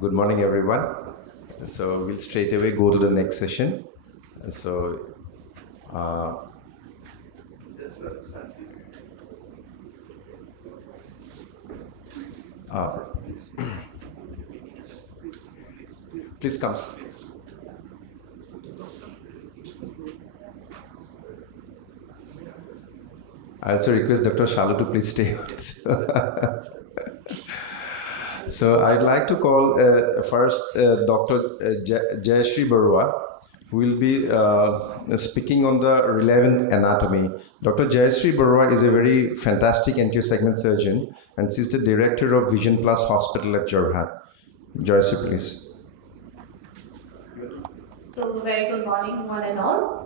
Good morning, everyone. So we'll straight away go to the next session. So, please come. I also request Dr. Shalu to please stay on this. So I'd like to call first Dr. Jayashree Barua, who will be speaking on the relevant anatomy. Dr. Jayashree Barua is a very fantastic anterior segment surgeon, and she's the director of Vision Plus Hospital at Jorhat. Jayashree, please. So very good morning, one and all.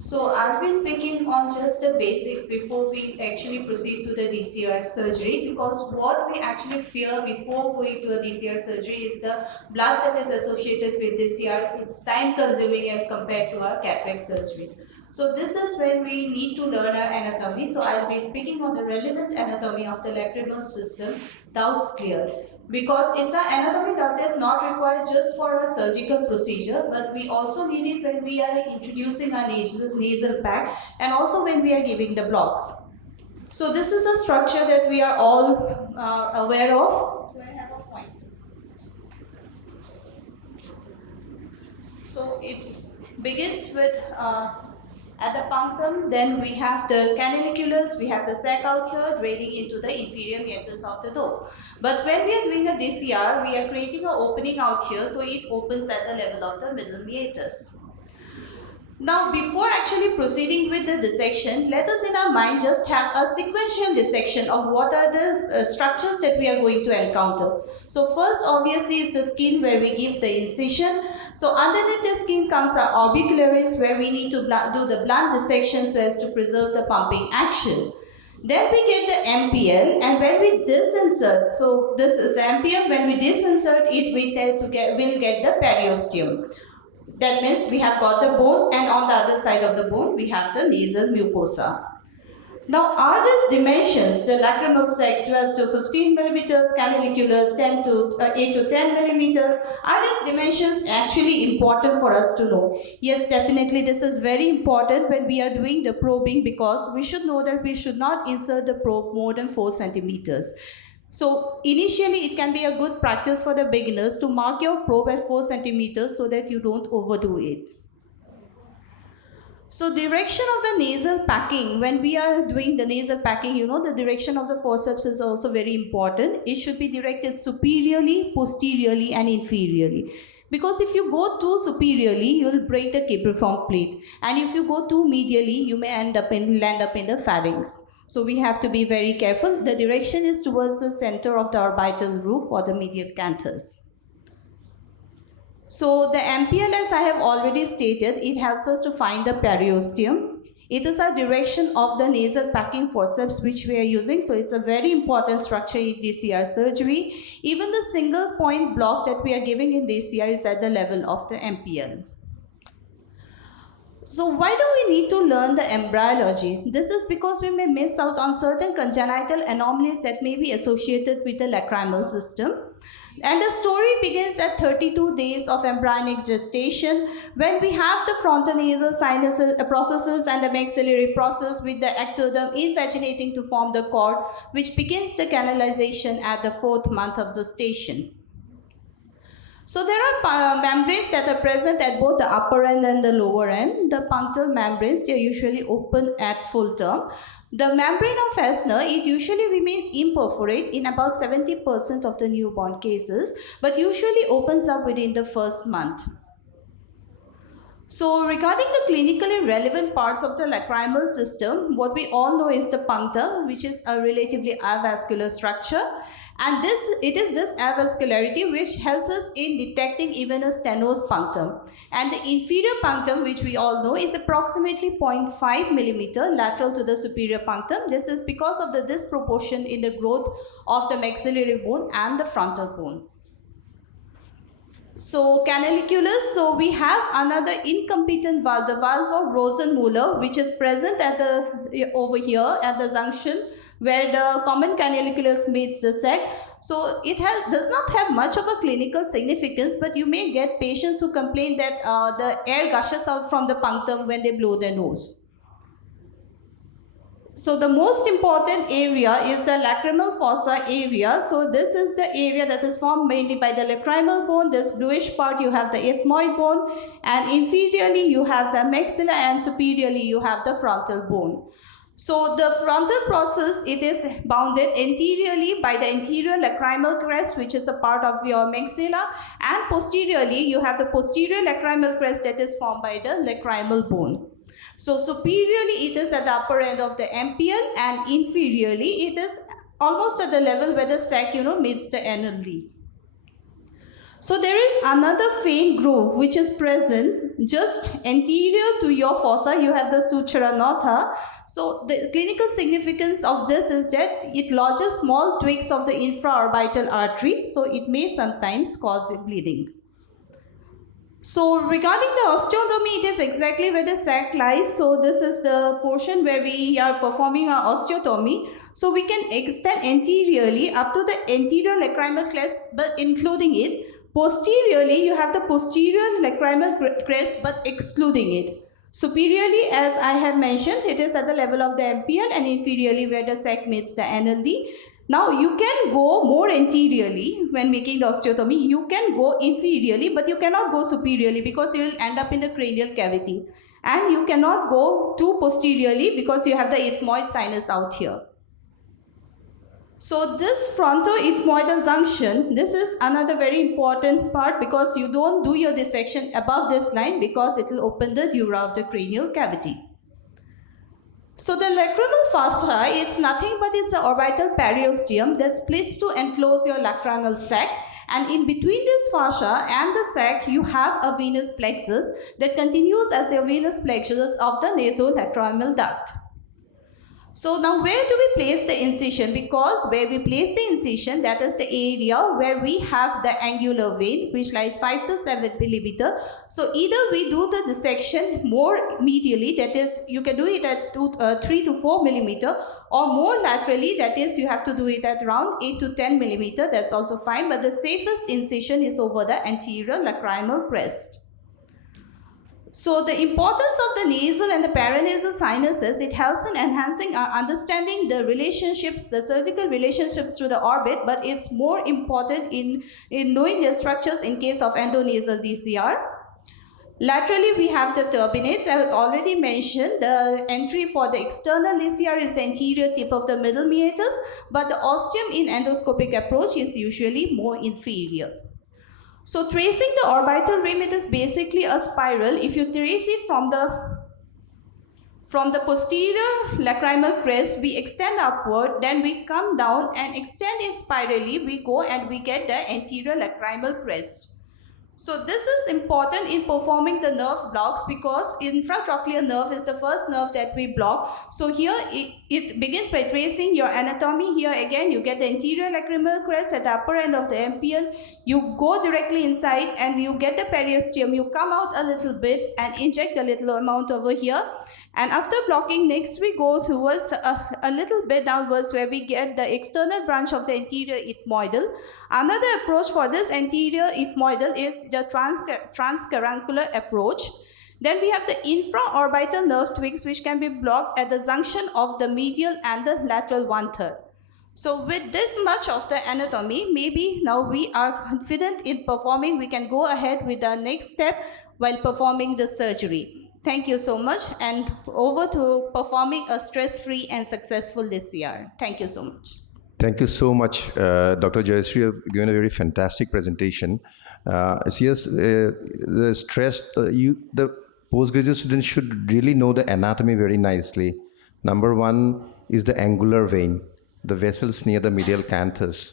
So I'll be speaking on just the basics before we actually proceed to the DCR surgery, because what we actually fear before going to a DCR surgery is the blood that is associated with DCR. It's time consuming as compared to our cataract surgeries. So this is when we need to learn our anatomy. So I'll be speaking on the relevant anatomy of the lacrimal system, doubts clear. Because it's an anatomy that is not required just for a surgical procedure, but we also need it when we are introducing our nasal pack and also when we are giving the blocks. So this is a structure that we are all aware of. Do I have a point? So it begins with at the punctum, then we have the canaliculus, we have the sac out here draining into the inferior meatus of the dome. But when we are doing a DCR, we are creating an opening out here, so it opens at the level of the middle meatus. Now, before actually proceeding with the dissection, let us in our mind just have a sequential dissection of what are the structures that we are going to encounter. So first, obviously, is the skin where we give the incision. So underneath the skin comes our orbicularis, where we need to do the blunt dissection so as to preserve the pumping action. Then we get the MPL, and when we disinsert, so this is MPL, when we disinsert it, we will get the periosteum. That means we have got the bone, and on the other side of the bone, we have the nasal mucosa. Now, are these dimensions, the lacrimal sac 12 to 15 millimeters, canaliculus 8 to 10 millimeters, are these dimensions actually important for us to know? Yes, definitely this is very important when we are doing the probing, because we should know that we should not insert the probe more than 4 centimeters. So initially it can be a good practice for the beginners to mark your probe at 4 centimeters so that you don't overdo it. So direction of the nasal packing, when we are doing the nasal packing, you know, the direction of the forceps is also very important. It should be directed superiorly, posteriorly and inferiorly. Because if you go too superiorly, you will break the capriform plate. And if you go too medially, you may land up in the pharynx. So we have to be very careful. The direction is towards the center of the orbital roof or the medial canthus. So the MPL, as I have already stated, it helps us to find the periosteum. It is a direction of the nasal packing forceps which we are using. So it's a very important structure in DCR surgery. Even the single point block that we are giving in DCR is at the level of the MPL. So why do we need to learn the embryology? This is because we may miss out on certain congenital anomalies that may be associated with the lacrimal system. And the story begins at 32 days of embryonic gestation, when we have the frontonasal sinuses, processes and the maxillary process with the ectoderm invaginating to form the cord, which begins the canalization at the 4th month of gestation. So there are membranes that are present at both the upper end and the lower end. The punctal membranes, they are usually open at full term. The membrane of Essner, it usually remains imperforate in about 70% of the newborn cases, but usually opens up within the 1st month. So regarding the clinically relevant parts of the lacrimal system, what we all know is the punctum, which is a relatively avascular structure. And it is this avascularity which helps us in detecting even a stenosed punctum. And the inferior punctum, which we all know, is approximately 0.5 millimeter lateral to the superior punctum. This is because of the disproportion in the growth of the maxillary bone and the frontal bone. So canaliculus, so we have another incompetent valve, the valve of Rosenmuller, which is present at over here at the junction where the common canaliculus meets the sac. So it does not have much of a clinical significance, but you may get patients who complain that the air gushes out from the punctum when they blow their nose. So the most important area is the lacrimal fossa area. So this is the area that is formed mainly by the lacrimal bone. This bluish part you have the ethmoid bone, and inferiorly you have the maxilla, and superiorly you have the frontal bone. So the frontal process, it is bounded anteriorly by the anterior lacrimal crest, which is a part of your maxilla, and posteriorly you have the posterior lacrimal crest that is formed by the lacrimal bone. So superiorly it is at the upper end of the ampial, and inferiorly it is almost at the level where the sac meets the anal leaf. So there is another faint groove which is present just anterior to your fossa. You have the sutura nota. So the clinical significance of this is that it lodges small twigs of the infraorbital artery, so it may sometimes cause bleeding. So regarding the osteotomy, it is exactly where the sac lies. So this is the portion where we are performing our osteotomy. So we can extend anteriorly up to the anterior lacrimal crest, but including it. Posteriorly, you have the posterior lacrimal crest, but excluding it. Superiorly, as I have mentioned, it is at the level of the ampial, and inferiorly where the sac meets the anal leaf. Now you can go more anteriorly when making the osteotomy. You can go inferiorly, but you cannot go superiorly because you will end up in the cranial cavity. And you cannot go too posteriorly because you have the ethmoid sinus out here. So this frontoethmoidal junction, this is another very important part because you don't do your dissection above this line because it will open the dura of the cranial cavity. So the lacrimal fossa, it's nothing but it's an orbital periosteum that splits to enclose your lacrimal sac, and in between this fascia and the sac you have a venous plexus that continues as your venous plexus of the nasolacrimal duct. So now where do we place the incision? Because where we place the incision, that is the area where we have the angular vein which lies 5 to 7 millimeter. So either we do the dissection more medially, that is you can do it at 3 to 4 millimeter, or more laterally, that is you have to do it at around 8 to 10 millimeter. That's also fine, but the safest incision is over the anterior lacrimal crest. So the importance of the nasal and the paranasal sinuses, it helps in enhancing our understanding the relationships, the surgical relationships to the orbit, but it's more important in knowing their structures in case of endonasal DCR. Laterally, we have the turbinates. As already mentioned, the entry for the external DCR is the anterior tip of the middle meatus, but the ostium in endoscopic approach is usually more inferior. So tracing the orbital rim, it is basically a spiral. If you trace it from the posterior lacrimal crest, we extend upward, then we come down and extend it spirally. We go and we get the anterior lacrimal crest. So this is important in performing the nerve blocks because infratrochlear nerve is the first nerve that we block. So here it begins by tracing your anatomy. Here again you get the anterior lacrimal crest at the upper end of the ampial. You go directly inside and you get the periosteum. You come out a little bit and inject a little amount over here. And after blocking, next we go towards a little bit downwards where we get the external branch of the anterior ethmoidal. Another approach for this anterior ethmoidal is the transcaruncular approach. Then we have the infraorbital nerve twigs which can be blocked at the junction of the medial and the lateral 1/3. So with this much of the anatomy, maybe now we are confident in performing. We can go ahead with the next step while performing the surgery. Thank you so much, and over to performing a stress-free and successful DCR. Thank you so much. Thank you so much, Dr. Jayashree. You have given a very fantastic presentation. Yes, the stress, the postgraduate students should really know the anatomy very nicely. Number one is the angular vein, the vessels near the medial canthus.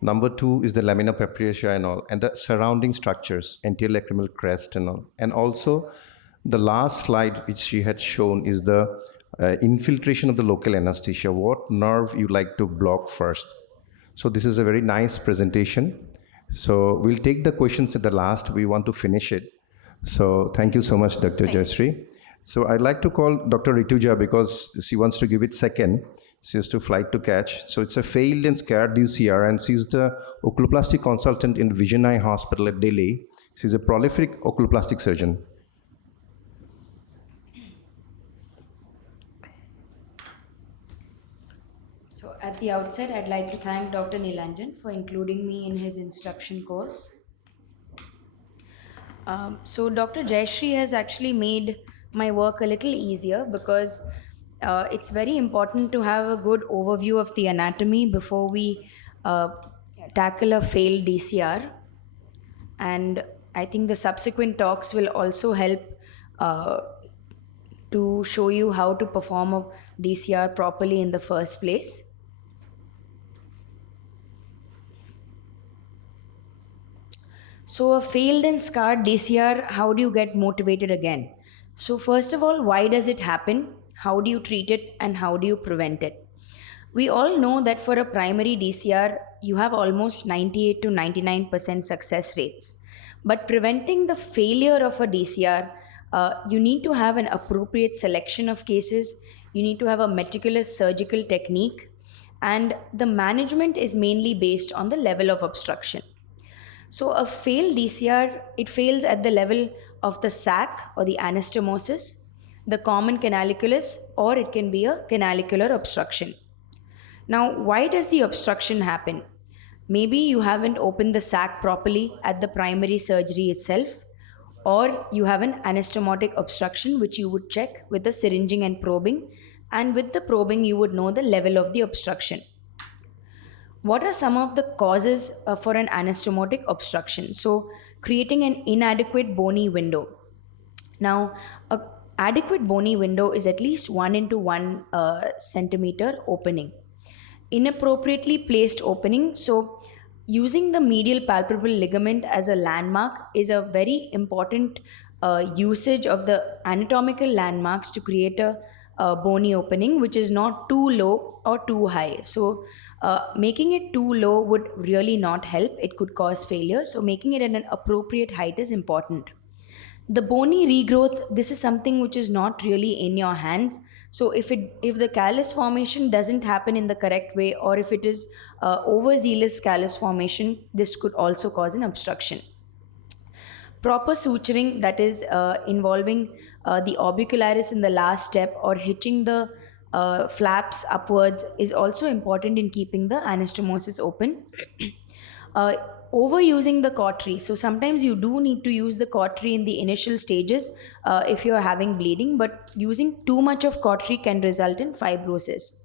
Number two is the lamina papyracea and all, and the surrounding structures, anterior lacrimal crest and all. And also, the last slide which she had shown is the infiltration of the local anesthesia. What nerve you like to block first? So this is a very nice presentation. So we'll take the questions at the last. We want to finish it. So thank you so much, Dr. Jayashree. So I'd like to call Dr. Rituja because she wants to give it second. She has 2 flight to catch. So it's a failed and scarred DCR, and she's the oculoplastic consultant in Vision Eye Hospital at Delhi. She's a prolific oculoplastic surgeon. So at the outset, I'd like to thank Dr. NILANJAN for including me in his instruction course. So Dr. Jayashree has actually made my work a little easier because it's very important to have a good overview of the anatomy before we tackle a failed DCR. And I think the subsequent talks will also help to show you how to perform a DCR properly in the first place. So a failed and scarred DCR, how do you get motivated again? So first of all, why does it happen? How do you treat it and how do you prevent it? We all know that for a primary DCR, you have almost 98 to 99% success rates. But preventing the failure of a DCR, you need to have an appropriate selection of cases, you need to have a meticulous surgical technique, and the management is mainly based on the level of obstruction. So a failed DCR, it fails at the level of the sac or the anastomosis, the common canaliculus, or it can be a canalicular obstruction. Now, why does the obstruction happen? Maybe you haven't opened the sac properly at the primary surgery itself, or you have an anastomotic obstruction which you would check with the syringing and probing, and with the probing you would know the level of the obstruction. What are some of the causes for an anastomotic obstruction? So, creating an inadequate bony window. Now, an adequate bony window is at least 1 into 1 centimeter opening. Inappropriately placed opening, so using the medial palpebral ligament as a landmark is a very important usage of the anatomical landmarks to create a bony opening which is not too low or too high. So making it too low would really not help. It could cause failure. So making it at an appropriate height is important. The bony regrowth, this is something which is not really in your hands. So if the callus formation doesn't happen in the correct way, or if it is overzealous callus formation, this could also cause an obstruction. Proper suturing, that is involving the orbicularis in the last step or hitching the flaps upwards, is also important in keeping the anastomosis open. Overusing the cautery. So sometimes you do need to use the cautery in the initial stages if you are having bleeding, but using too much of cautery can result in fibrosis.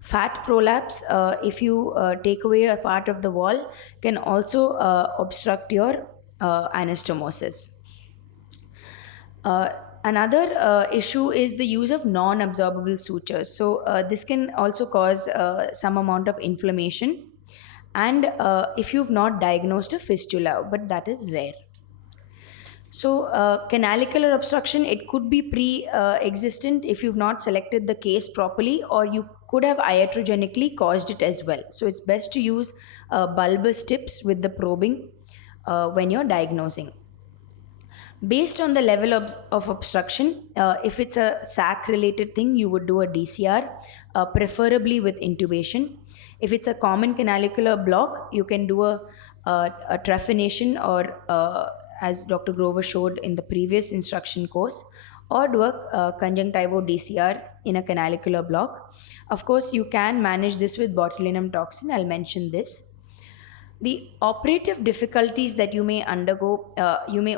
Fat prolapse, if you take away a part of the wall, can also obstruct your anastomosis. Another issue is the use of non-absorbable sutures. So this can also cause some amount of inflammation, and if you've not diagnosed a fistula, but that is rare. So canalicular obstruction, it could be pre-existent if you've not selected the case properly, or you could have iatrogenically caused it as well. So it's best to use bulbous tips with the probing when you're diagnosing. Based on the level of obstruction, if it's a sac related thing, you would do a DCR, preferably with intubation. If it's a common canalicular block, you can do a trephination, or as Dr. Grover showed in the previous instruction course, or do a conjunctivo DCR in a canalicular block. Of course, you can manage this with botulinum toxin. I'll mention this. The operative difficulties that you may undergo, you may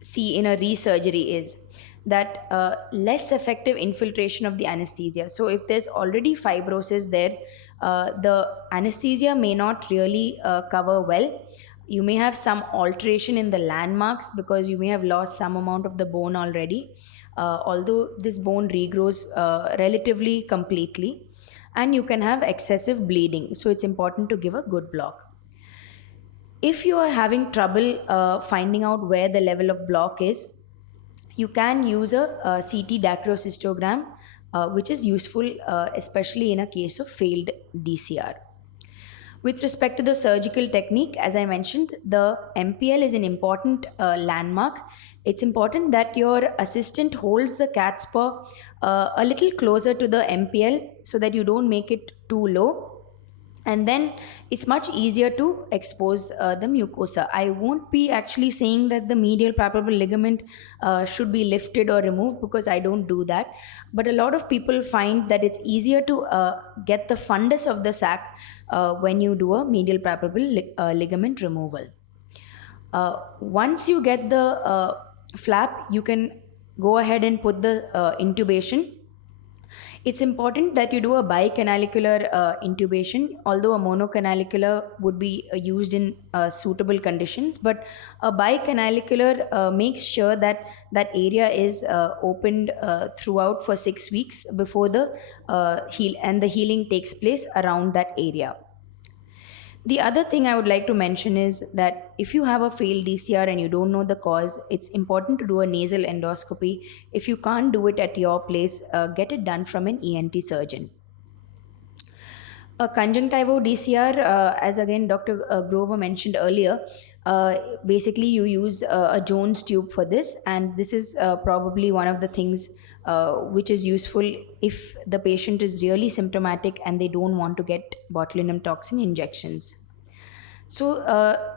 see in a resurgery is that less effective infiltration of the anesthesia. So if there's already fibrosis there, the anesthesia may not really cover well. You may have some alteration in the landmarks because you may have lost some amount of the bone already, although this bone regrows relatively completely, and you can have excessive bleeding. So it's important to give a good block. If you are having trouble finding out where the level of block is, you can use a CT dacryocystogram, which is useful especially in a case of failed DCR. With respect to the surgical technique, as I mentioned, the MPL is an important landmark. It's important that your assistant holds the cat's paw a little closer to the MPL so that you don't make it too low, and then it's much easier to expose the mucosa. I won't be actually saying that the medial palpebral ligament should be lifted or removed, because I don't do that, but a lot of people find that it's easier to get the fundus of the sac when you do a medial palpebral ligament removal. Once you get the flap, you can go ahead and put the intubation. It's important that you do a bicanalicular intubation, although a monocanalicular would be used in suitable conditions. But a bicanalicular makes sure that that area is opened throughout for 6 weeks before the healing takes place around that area. The other thing I would like to mention is that if you have a failed DCR and you don't know the cause, it's important to do a nasal endoscopy. If you can't do it at your place, get it done from an ENT surgeon. A conjunctival DCR, as again Dr. Grover mentioned earlier, basically you use a Jones tube for this, and this is probably one of the things which is useful if the patient is really symptomatic and they don't want to get botulinum toxin injections. So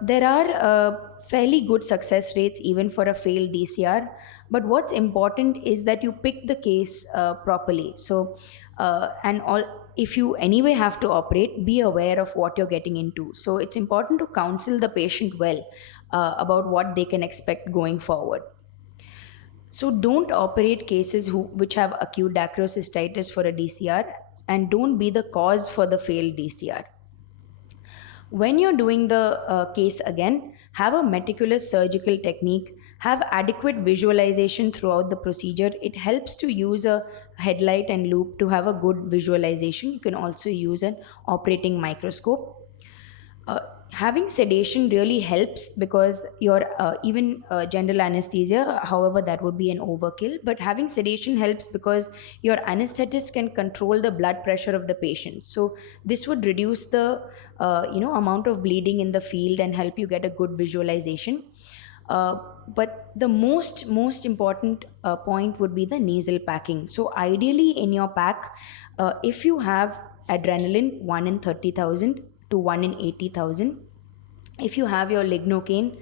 there are fairly good success rates even for a failed DCR, but what's important is that you pick the case properly. So if you anyway have to operate, be aware of what you're getting into. So it's important to counsel the patient well about what they can expect going forward. So don't operate cases which have acute dacryocystitis for a DCR, and don't be the cause for the failed DCR. When you're doing the case again, have a meticulous surgical technique, have adequate visualization throughout the procedure. It helps to use a headlight and loop to have a good visualization. You can also use an operating microscope. Having sedation really helps, because your even general anesthesia, however, that would be an overkill, but having sedation helps because your anesthetist can control the blood pressure of the patient. So this would reduce the amount of bleeding in the field and help you get a good visualization. But the most important point would be the nasal packing. So ideally in your pack, if you have adrenaline 1 in 30,000 to 1 in 80,000, if you have your lignocaine,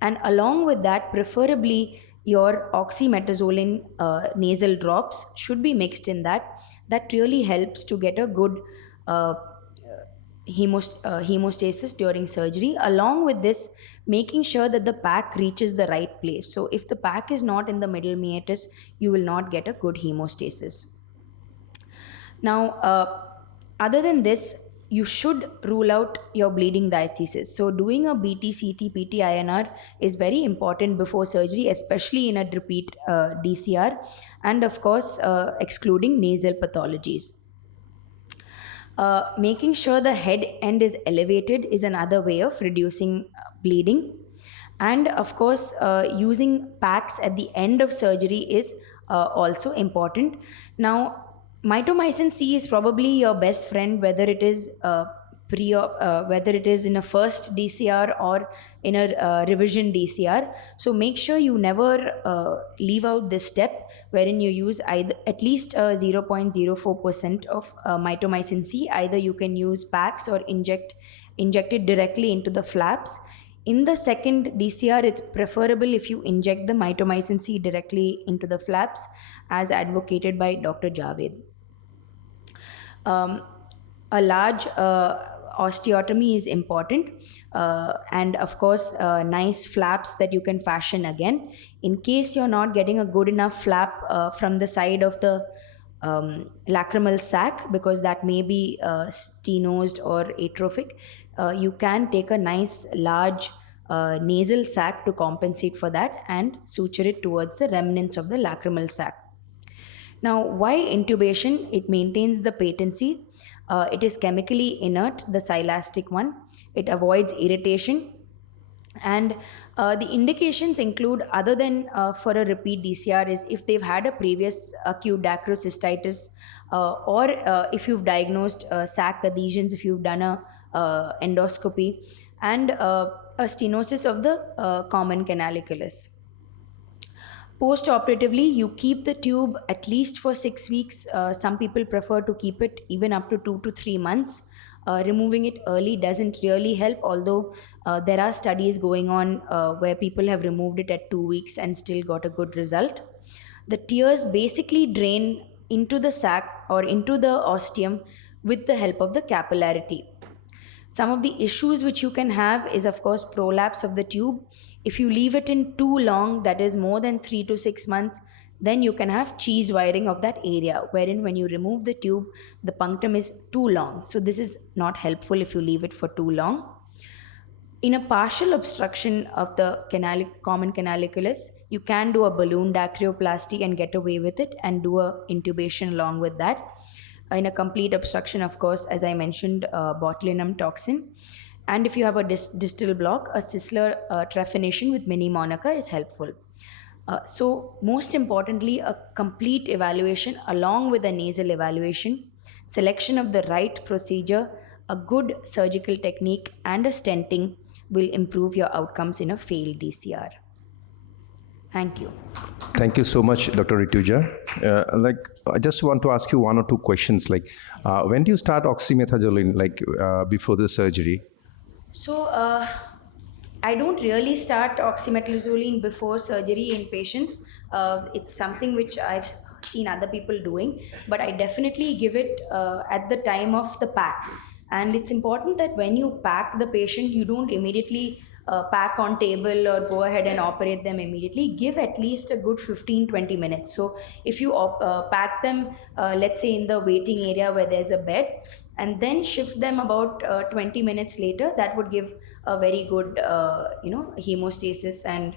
and along with that preferably your oxymetazoline nasal drops should be mixed in that really helps to get a good hemostasis during surgery. Along with this, making sure that the pack reaches the right place. So if the pack is not in the middle meatus, you will not get a good hemostasis. Now other than this, you should rule out your bleeding diathesis. So doing a BT, CT, PT, INR is very important before surgery, especially in a repeat DCR, and of course excluding nasal pathologies. Making sure the head end is elevated is another way of reducing bleeding. And of course, using packs at the end of surgery is also important. Now, mitomycin C is probably your best friend, whether it is whether it is in a first DCR or in a revision DCR. So make sure you never leave out this step, wherein you use either at least 0.04% of mitomycin C. Either you can use packs or inject it directly into the flaps. In the second DCR, it's preferable if you inject the mitomycin C directly into the flaps, as advocated by Dr. Javed. A large osteotomy is important, and of course nice flaps that you can fashion again. In case you're not getting a good enough flap from the side of the lacrimal sac, because that may be stenosed or atrophic, you can take a nice large nasal sac to compensate for that and suture it towards the remnants of the lacrimal sac. Now, why intubation? It maintains the patency. It is chemically inert, the silastic one. It avoids irritation. And the indications include, other than for a repeat DCR, is if they've had a previous acute dacryocystitis, or if you've diagnosed sac adhesions, if you've done a endoscopy, and a stenosis of the common canaliculus. Post-operatively, you keep the tube at least for 6 weeks. Some people prefer to keep it even up to 2 to 3 months. Removing it early doesn't really help, although there are studies going on where people have removed it at 2 weeks and still got a good result. The tears basically drain into the sac or into the ostium with the help of the capillarity. Some of the issues which you can have is, of course, prolapse of the tube. If you leave it in too long, that is more than 3 to 6 months, then you can have cheese wiring of that area, wherein when you remove the tube, the punctum is too long. So this is not helpful if you leave it for too long. In a partial obstruction of the common canaliculus, you can do a balloon dacryoplasty and get away with it and do a intubation along with that. In a complete obstruction, of course, as I mentioned, botulinum toxin. And if you have a distal block, a Sisler trephination with mini Monica is helpful. So most importantly, a complete evaluation along with a nasal evaluation, selection of the right procedure, a good surgical technique, and a stenting will improve your outcomes in a failed DCR. Thank you. Thank you so much, Dr. Rituja. I just want to ask you one or two questions. When do you start oxymetazoline, before the surgery? So, I don't really start oxymetazoline before surgery in patients. It's something which I've seen other people doing, but I definitely give it at the time of the pack. And it's important that when you pack the patient, you don't immediately pack on table or go ahead and operate them immediately. Give at least a good 15-20 minutes. So if you pack them, let's say in the waiting area where there's a bed, and then shift them about 20 minutes later, that would give a very good hemostasis and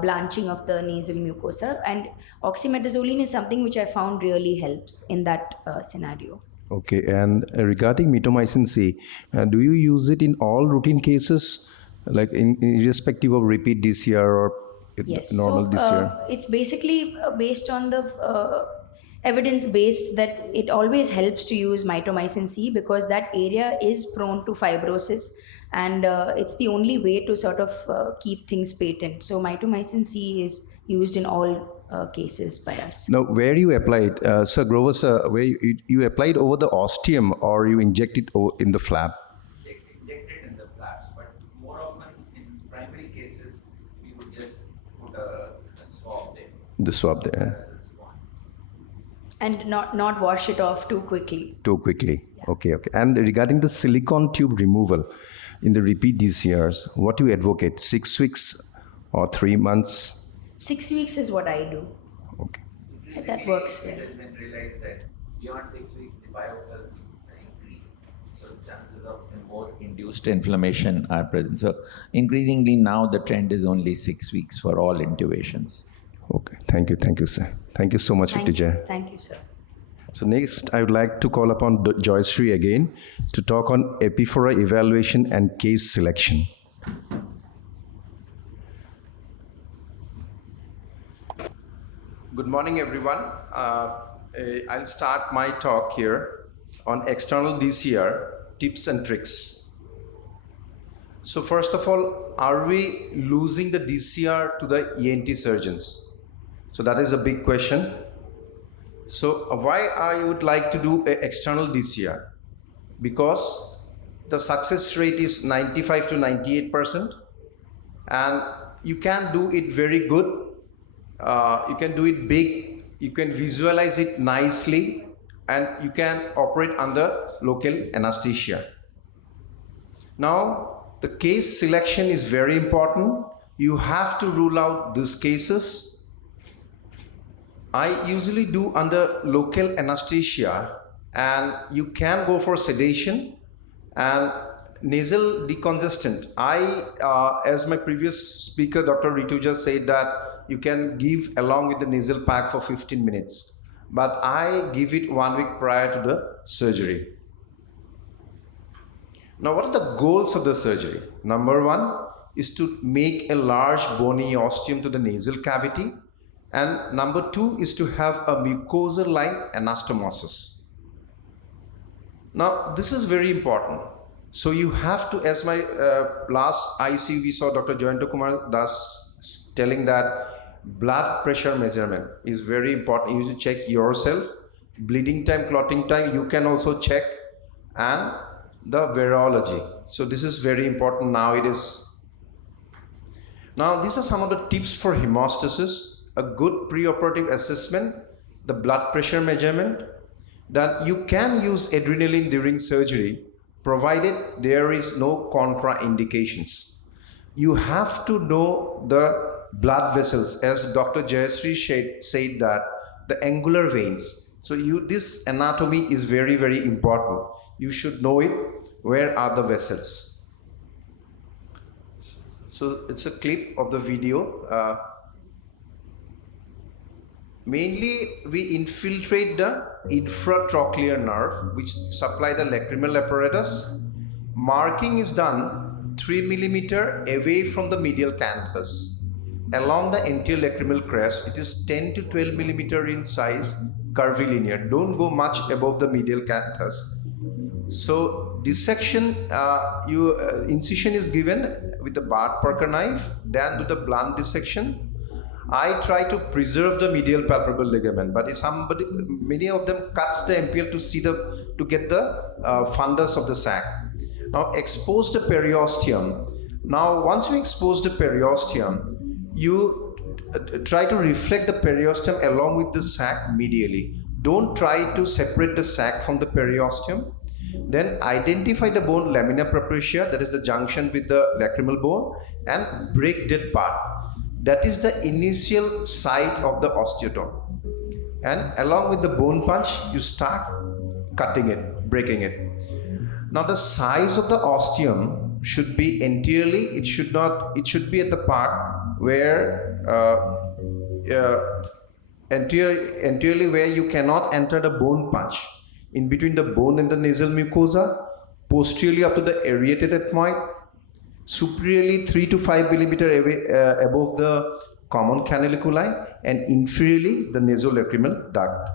blanching of the nasal mucosa. And oxymetazoline is something which I found really helps in that scenario. Okay, and regarding mitomycin C, do you use it in all routine cases? Like irrespective of repeat DCR or yes. normal DCR? It's basically based on the evidence-based that it always helps to use mitomycin C because that area is prone to fibrosis, and it's the only way to sort of keep things patent. So mitomycin C is used in all cases by us. Now, where you apply it, Sir Grover, sir, where you apply it over the ostium or you inject it in the flap? The swab there. And not wash it off too quickly. Too quickly. Yeah. Okay. And regarding the silicone tube removal in the repeat DCRs, what do you advocate? 6 weeks or 3 months? 6 weeks is what I do. Okay. That works well. It has been realized that beyond 6 weeks, the biofilms increase. So chances of more induced inflammation are present. So increasingly now the trend is only 6 weeks for all intubations. Okay, thank you, sir. Thank you so much, Rituja. Thank you, sir. So next, I would like to call upon Joyashree again to talk on epiphora evaluation and case selection. Good morning, everyone. I'll start my talk here on external DCR tips and tricks. So first of all, are we losing the DCR to the ENT surgeons? So that is a big question. So why I would like to do an external DCR? Because the success rate is 95 to 98%, and you can do it very good. You can do it big, you can visualize it nicely, and you can operate under local anesthesia. Now, the case selection is very important. You have to rule out these cases. I usually do under local anesthesia, and you can go for sedation and nasal decongestant. As my previous speaker, Dr. Rituja, said that you can give along with the nasal pack for 15 minutes. But I give it 1 week prior to the surgery. Now, what are the goals of the surgery? Number one is to make a large bony ostium to the nasal cavity. And number two is to have a mucosal line anastomosis. Now, this is very important. So you have to, as my last IC we saw Dr. Joyanta Kumar Das telling that blood pressure measurement is very important. You should check yourself, bleeding time, clotting time, you can also check, and the virology. So this is very important now it is. Now these are some of the tips for hemostasis, a good preoperative assessment, the blood pressure measurement, that you can use adrenaline during surgery provided there is no contraindications. You have to know the blood vessels, as Dr. Jayashree said that the angular veins. So this anatomy is very, very important. You should know it. Where are the vessels? So it's a clip of the video. Mainly, we infiltrate the infratrochlear nerve, which supply the lacrimal apparatus. Marking is done 3 millimeter away from the medial canthus. Along the anterior lacrimal crest, it is 10 to 12 millimeter in size, curvilinear. Don't go much above the medial canthus. So dissection, incision is given with the Bart Parker knife, then do the blunt dissection. I try to preserve the medial palpebral ligament, but if many of them cuts the MPL to get the fundus of the sac. Now expose the periosteum. Now once you expose the periosteum, you try to reflect the periosteum along with the sac medially. Don't try to separate the sac from the periosteum. Then identify the bone lamina propria, that is the junction with the lacrimal bone, and break that part. That is the initial site of the osteotome. And along with the bone punch, you start cutting it, breaking it. Now the size of the osteum should be anteriorly, it should be at the part where anteriorly where you cannot enter the bone punch. In between the bone and the nasal mucosa, posteriorly up to the aerated ethmoid, superiorly 3 to 5 millimeter away, above the common canaliculi, and inferiorly the nasolacrimal duct.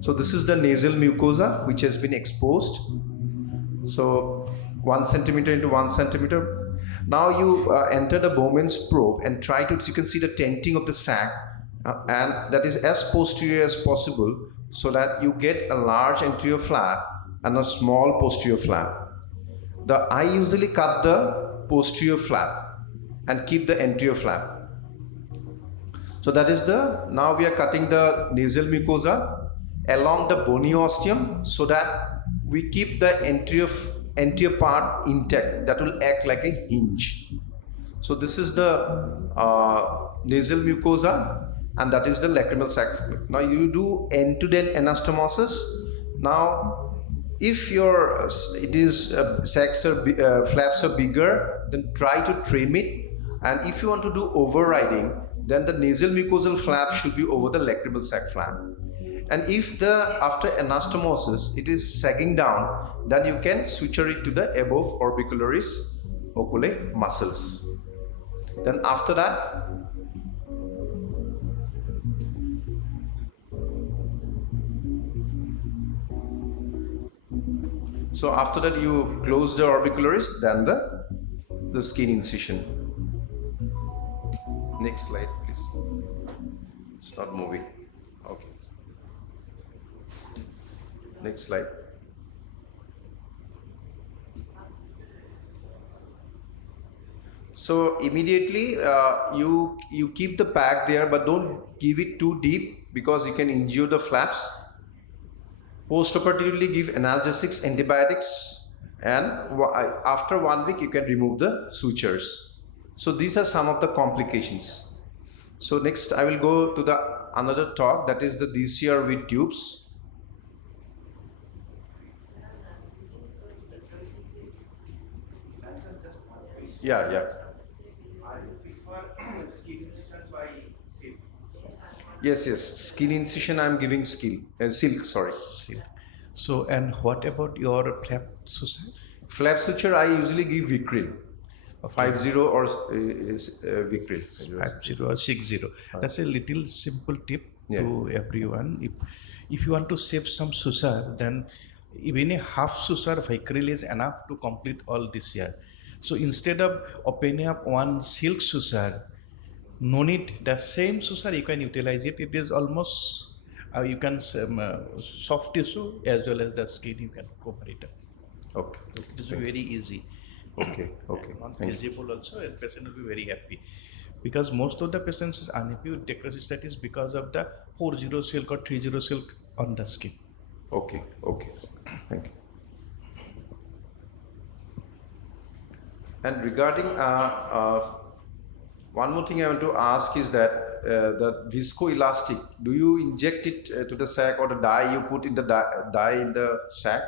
So this is the nasal mucosa which has been exposed. So 1 centimeter into 1 centimeter. Now you enter the Bowman's probe and try to, you can see the tenting of the sac, and that is as posterior as possible, so that you get a large anterior flap and a small posterior flap. I usually cut the posterior flap and keep the anterior flap. So that is now we are cutting the nasal mucosa along the bony osteum, so that we keep the anterior part intact. That will act like a hinge. So this is the nasal mucosa, and that is the lacrimal sac fluid. Now you do end-to-end anastomosis. Now if your flaps are bigger, then try to trim it. And if you want to do overriding, then the nasal mucosal flap should be over the lacrimal sac flap. And if after anastomosis it is sagging down, then you can suture it to the above orbicularis oculi muscles. Then after that, you close the orbicularis, then the skin incision. Next slide, please. It's not moving. Okay. Next slide. So immediately you keep the pack there, but don't give it too deep because you can injure the flaps. Post-operatively give analgesics, antibiotics, and after 1 week you can remove the sutures. So these are some of the complications. So next I will go to another talk, that is the DCR with tubes. Yeah. I prefer skin incision by silk. Yes. Skin incision I am giving silk, sorry. Silk. So, and what about your flap suture? Flap suture I usually give Vicryl. 50 or Vicryl. 50 or 60. That's a little simple tip to everyone. If you want to save some suture, then even a half suture vicryl is enough to complete all this year. So instead of opening up one silk suture, no need the same suture, you can utilize it. It is almost you can soft tissue as well as the skin, you can cover it up. Okay. It is very easy. Okay. Okay. Not Thank you. visible also, and patient will be very happy. Because most of the patients is unhappy with decrocystitis because of the 4-0 silk or 3-0 silk on the skin. Okay. Okay. Thank you. And regarding one more thing I want to ask is that the viscoelastic, do you inject it to the sac, or the dye you put in the dye in the sac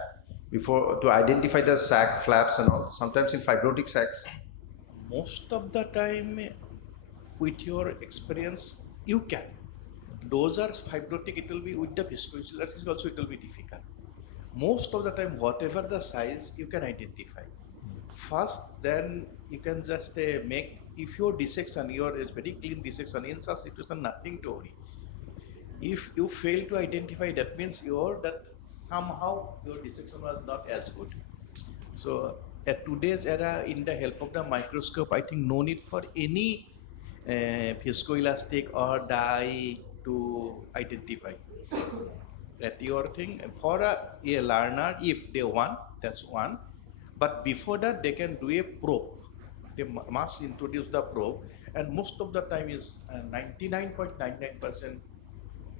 before to identify the sac flaps and all? Sometimes in fibrotic sacs. Most of the time, with your experience, you can. Those are fibrotic, it will be with the viscoelastic also, it will be difficult. Most of the time, whatever the size, you can identify. First, then you can just make, if your dissection, your is very clean dissection, in such situation, nothing to worry. If you fail to identify, that means that somehow your dissection was not as good. So at today's era, in the help of the microscope, I think no need for any viscoelastic or dye to identify. That your thing for a learner, if they want, that's one. But before that, they can do a probe. They must introduce the probe, and most of the time is 99.99%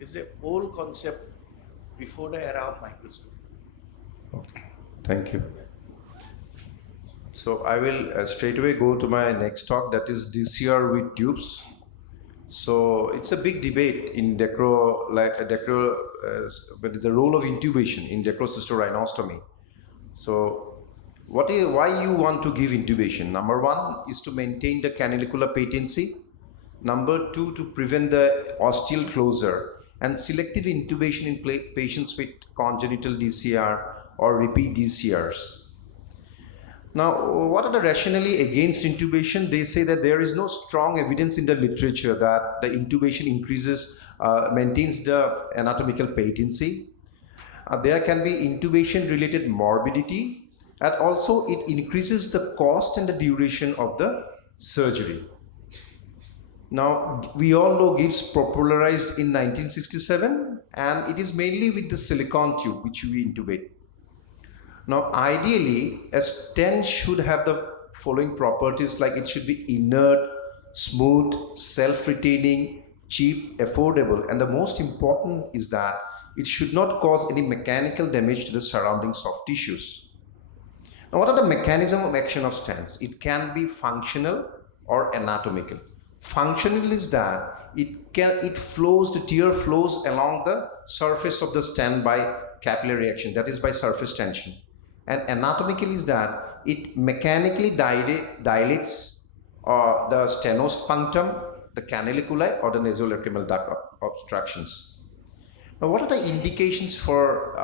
is a whole concept before the era of microscope. Okay. Thank you. So I will straight away go to my next talk, that is DCR with tubes. So it's a big debate in the role of intubation in decrocystorhinostomy. So why you want to give intubation? Number one is to maintain the canalicular patency. Number two, to prevent the ostial closure, and selective intubation in patients with congenital DCR or repeat DCRs. Now, what are the rationale against intubation? They say that there is no strong evidence in the literature that the intubation maintains the anatomical patency. There can be intubation-related morbidity, and also it increases the cost and the duration of the surgery. Now, we all know Gibbs popularized in 1967, and it is mainly with the silicone tube which we intubate. Now, ideally, a stent should have the following properties, like it should be inert, smooth, self-retaining, cheap, affordable, and the most important is that it should not cause any mechanical damage to the surrounding soft tissues. Now, what are the mechanism of action of stents? It can be functional or anatomical. Functional is that it flows, the tear flows along the surface of the stent by capillary action, that is by surface tension. And anatomical is that it mechanically dilates the stenosed punctum, the canaliculi, or the nasolacrimal duct obstructions. Now, what are the indications for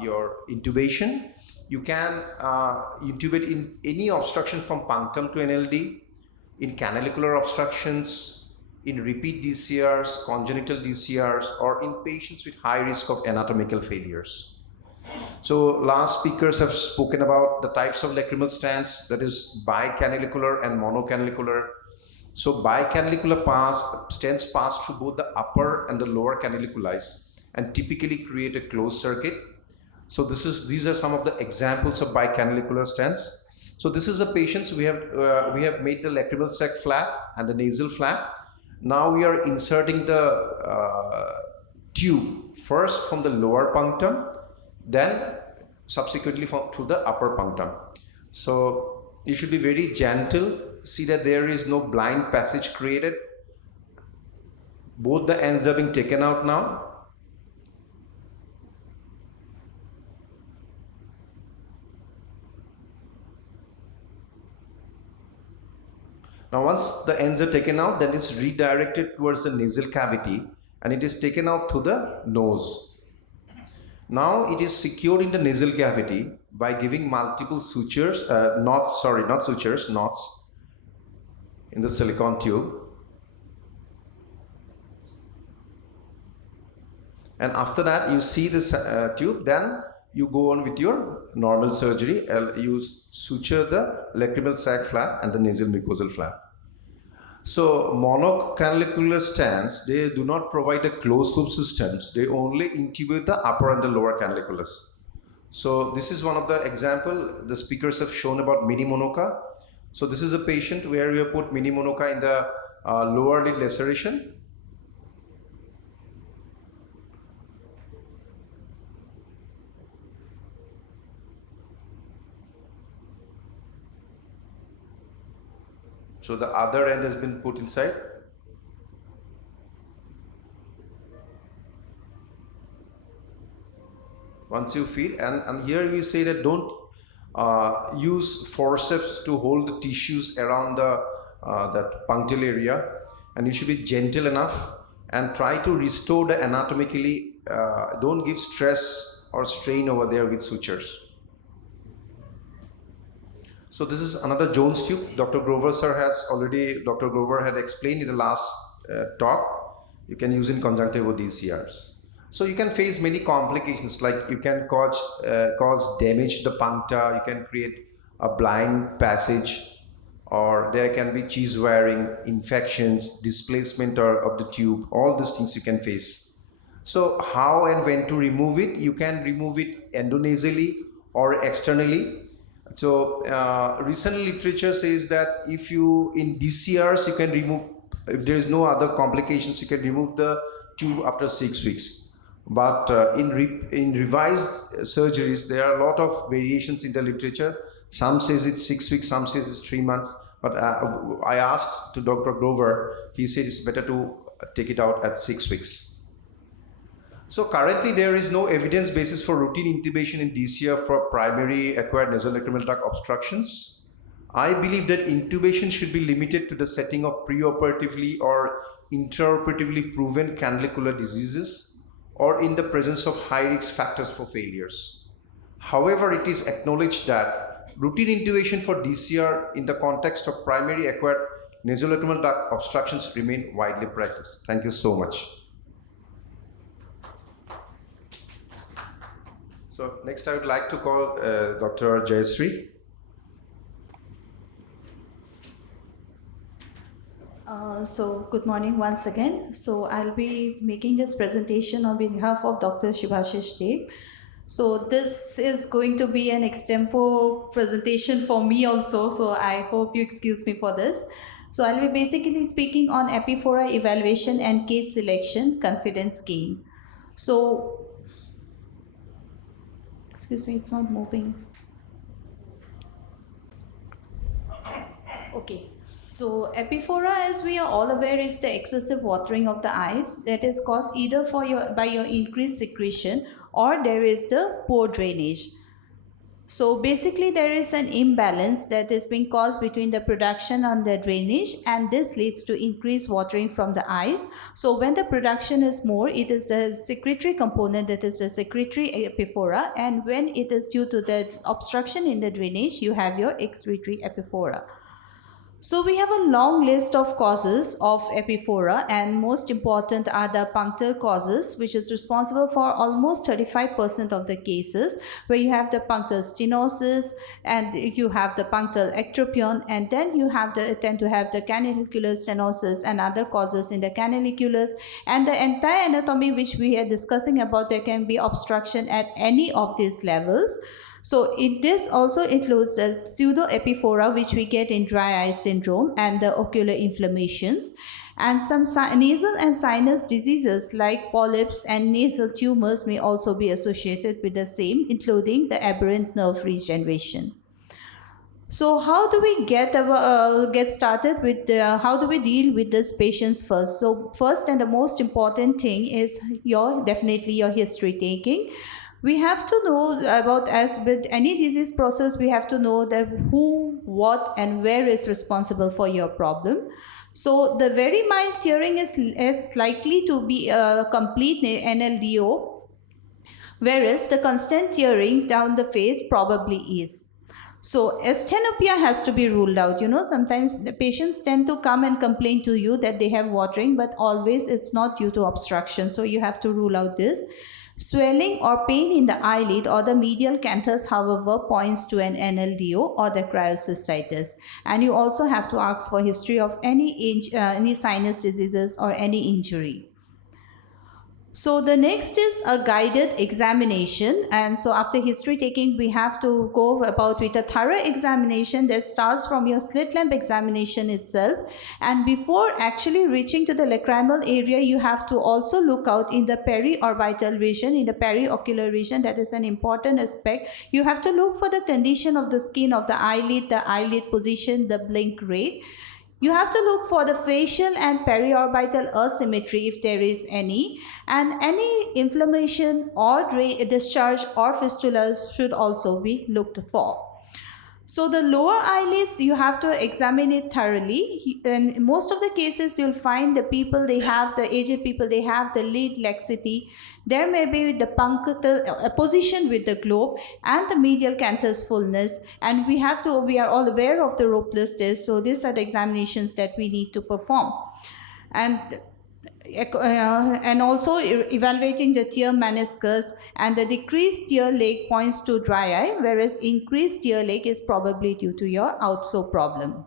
your intubation? You can intubate in any obstruction from punctum to NLD, in canalicular obstructions, in repeat DCRs, congenital DCRs, or in patients with high risk of anatomical failures. So last speakers have spoken about the types of lacrimal stents, that is bicanalicular and monocanalicular. So bicanalicular stents pass through both the upper and the lower canaliculi and typically create a closed circuit. So these are some of the examples of bicanalicular stents. So this is a patient we have made the lacrimal sac flap and the nasal flap. Now we are inserting the tube first from the lower punctum, then subsequently to the upper punctum. So you should be very gentle. See that there is no blind passage created. Both the ends are being taken out now. Now once the ends are taken out, then it's redirected towards the nasal cavity and it is taken out to the nose. Now it is secured in the nasal cavity by giving multiple sutures, knots in the silicone tube. And after that you see this tube, then you go on with your normal surgery. You suture the lacrimal sac flap and the nasal mucosal flap. So monocanaliculator stents, they do not provide a closed loop systems. They only intubate the upper and the lower canaliculus. So this is one of the example the speakers have shown about mini monoca. So this is a patient where we have put mini monoca in the lower lid laceration. So the other end has been put inside. Once you feel, and here we say that don't use forceps to hold the tissues around the that punctal area, and you should be gentle enough and try to restore the anatomically. Don't give stress or strain over there with sutures. So this is another Jones tube. Dr. Grover had explained in the last talk. You can use in conjunctival DCRs. So you can face many complications, like you can cause damage to the puncta, you can create a blind passage, or there can be cheese wearing, infections, displacement of the tube, all these things you can face. So how and when to remove it? You can remove it endonasally or externally. So recent literature says that if you, in DCRs, you can remove, if there is no other complications, you can remove the tube after 6 weeks. But in revised surgeries, there are a lot of variations in the literature. Some says it's 6 weeks, some says it's 3 months. But I asked to Dr. Grover, he said it's better to take it out at 6 weeks. So currently there is no evidence basis for routine intubation in DCR for primary acquired nasolacrimal duct obstructions. I believe that intubation should be limited to the setting of preoperatively or intraoperatively proven canalicular diseases or in the presence of high risk factors for failures. However, it is acknowledged that routine intubation for DCR in the context of primary acquired nasolacrimal duct obstructions remain widely practiced. Thank you so much. So next I would like to call Dr. Jayashree. So good morning once again. So I'll be making this presentation on behalf of Dr. Shibashish Dev. So this is going to be an extempo presentation for me also. So I hope you excuse me for this. So I'll be basically speaking on epiphora evaluation and case selection confidence gain. So excuse me, it's not moving. Okay. So epiphora, as we are all aware, is the excessive watering of the eyes that is caused either by your increased secretion or there is the poor drainage. So basically there is an imbalance that is being caused between the production and the drainage, and this leads to increased watering from the eyes. So when the production is more, it is the secretory component that is the secretory epiphora, and when it is due to the obstruction in the drainage, you have your excretory epiphora. So we have a long list of causes of epiphora, and most important are the punctal causes, which is responsible for almost 35% of the cases, where you have the punctal stenosis and you have the punctal ectropion, and then you tend to have the canalicular stenosis and other causes in the canaliculus, and the entire anatomy which we are discussing about, there can be obstruction at any of these levels. So this also includes the pseudoepiphora, which we get in dry eye syndrome, and the ocular inflammations, and some nasal and sinus diseases like polyps and nasal tumors may also be associated with the same, including the aberrant nerve regeneration. So how do we get started with how do we deal with these patients first? So first and the most important thing is definitely your history taking. We have to know about, as with any disease process, we have to know that who, what, and where is responsible for your problem. So the very mild tearing is likely to be a complete NLDO, whereas the constant tearing down the face probably is. So asthenopia has to be ruled out. Sometimes the patients tend to come and complain to you that they have watering, but always it's not due to obstruction. So you have to rule out this. Swelling or pain in the eyelid or the medial canthus, however, points to an NLDO or the cryocystitis. And you also have to ask for history of any sinus diseases or any injury. So the next is a guided examination, and so after history taking we have to go about with a thorough examination that starts from your slit lamp examination itself, and before actually reaching to the lacrimal area you have to also look out in the periorbital region, in the periocular region. That is an important aspect. You have to look for the condition of the skin of the eyelid position, the blink rate. You have to look for the facial and periorbital asymmetry if there is any, and any inflammation or discharge or fistulas should also be looked for. So the lower eyelids, you have to examine it thoroughly. In most of the cases, you'll find the people, they have the aged people, they have the lid laxity. There may be the punctal position with the globe and the medial canthus fullness. And we are all aware of the Ropless test. So these are the examinations that we need to perform. And also evaluating the tear meniscus, and the decreased tear leg points to dry eye, whereas increased tear leg is probably due to your outflow problem.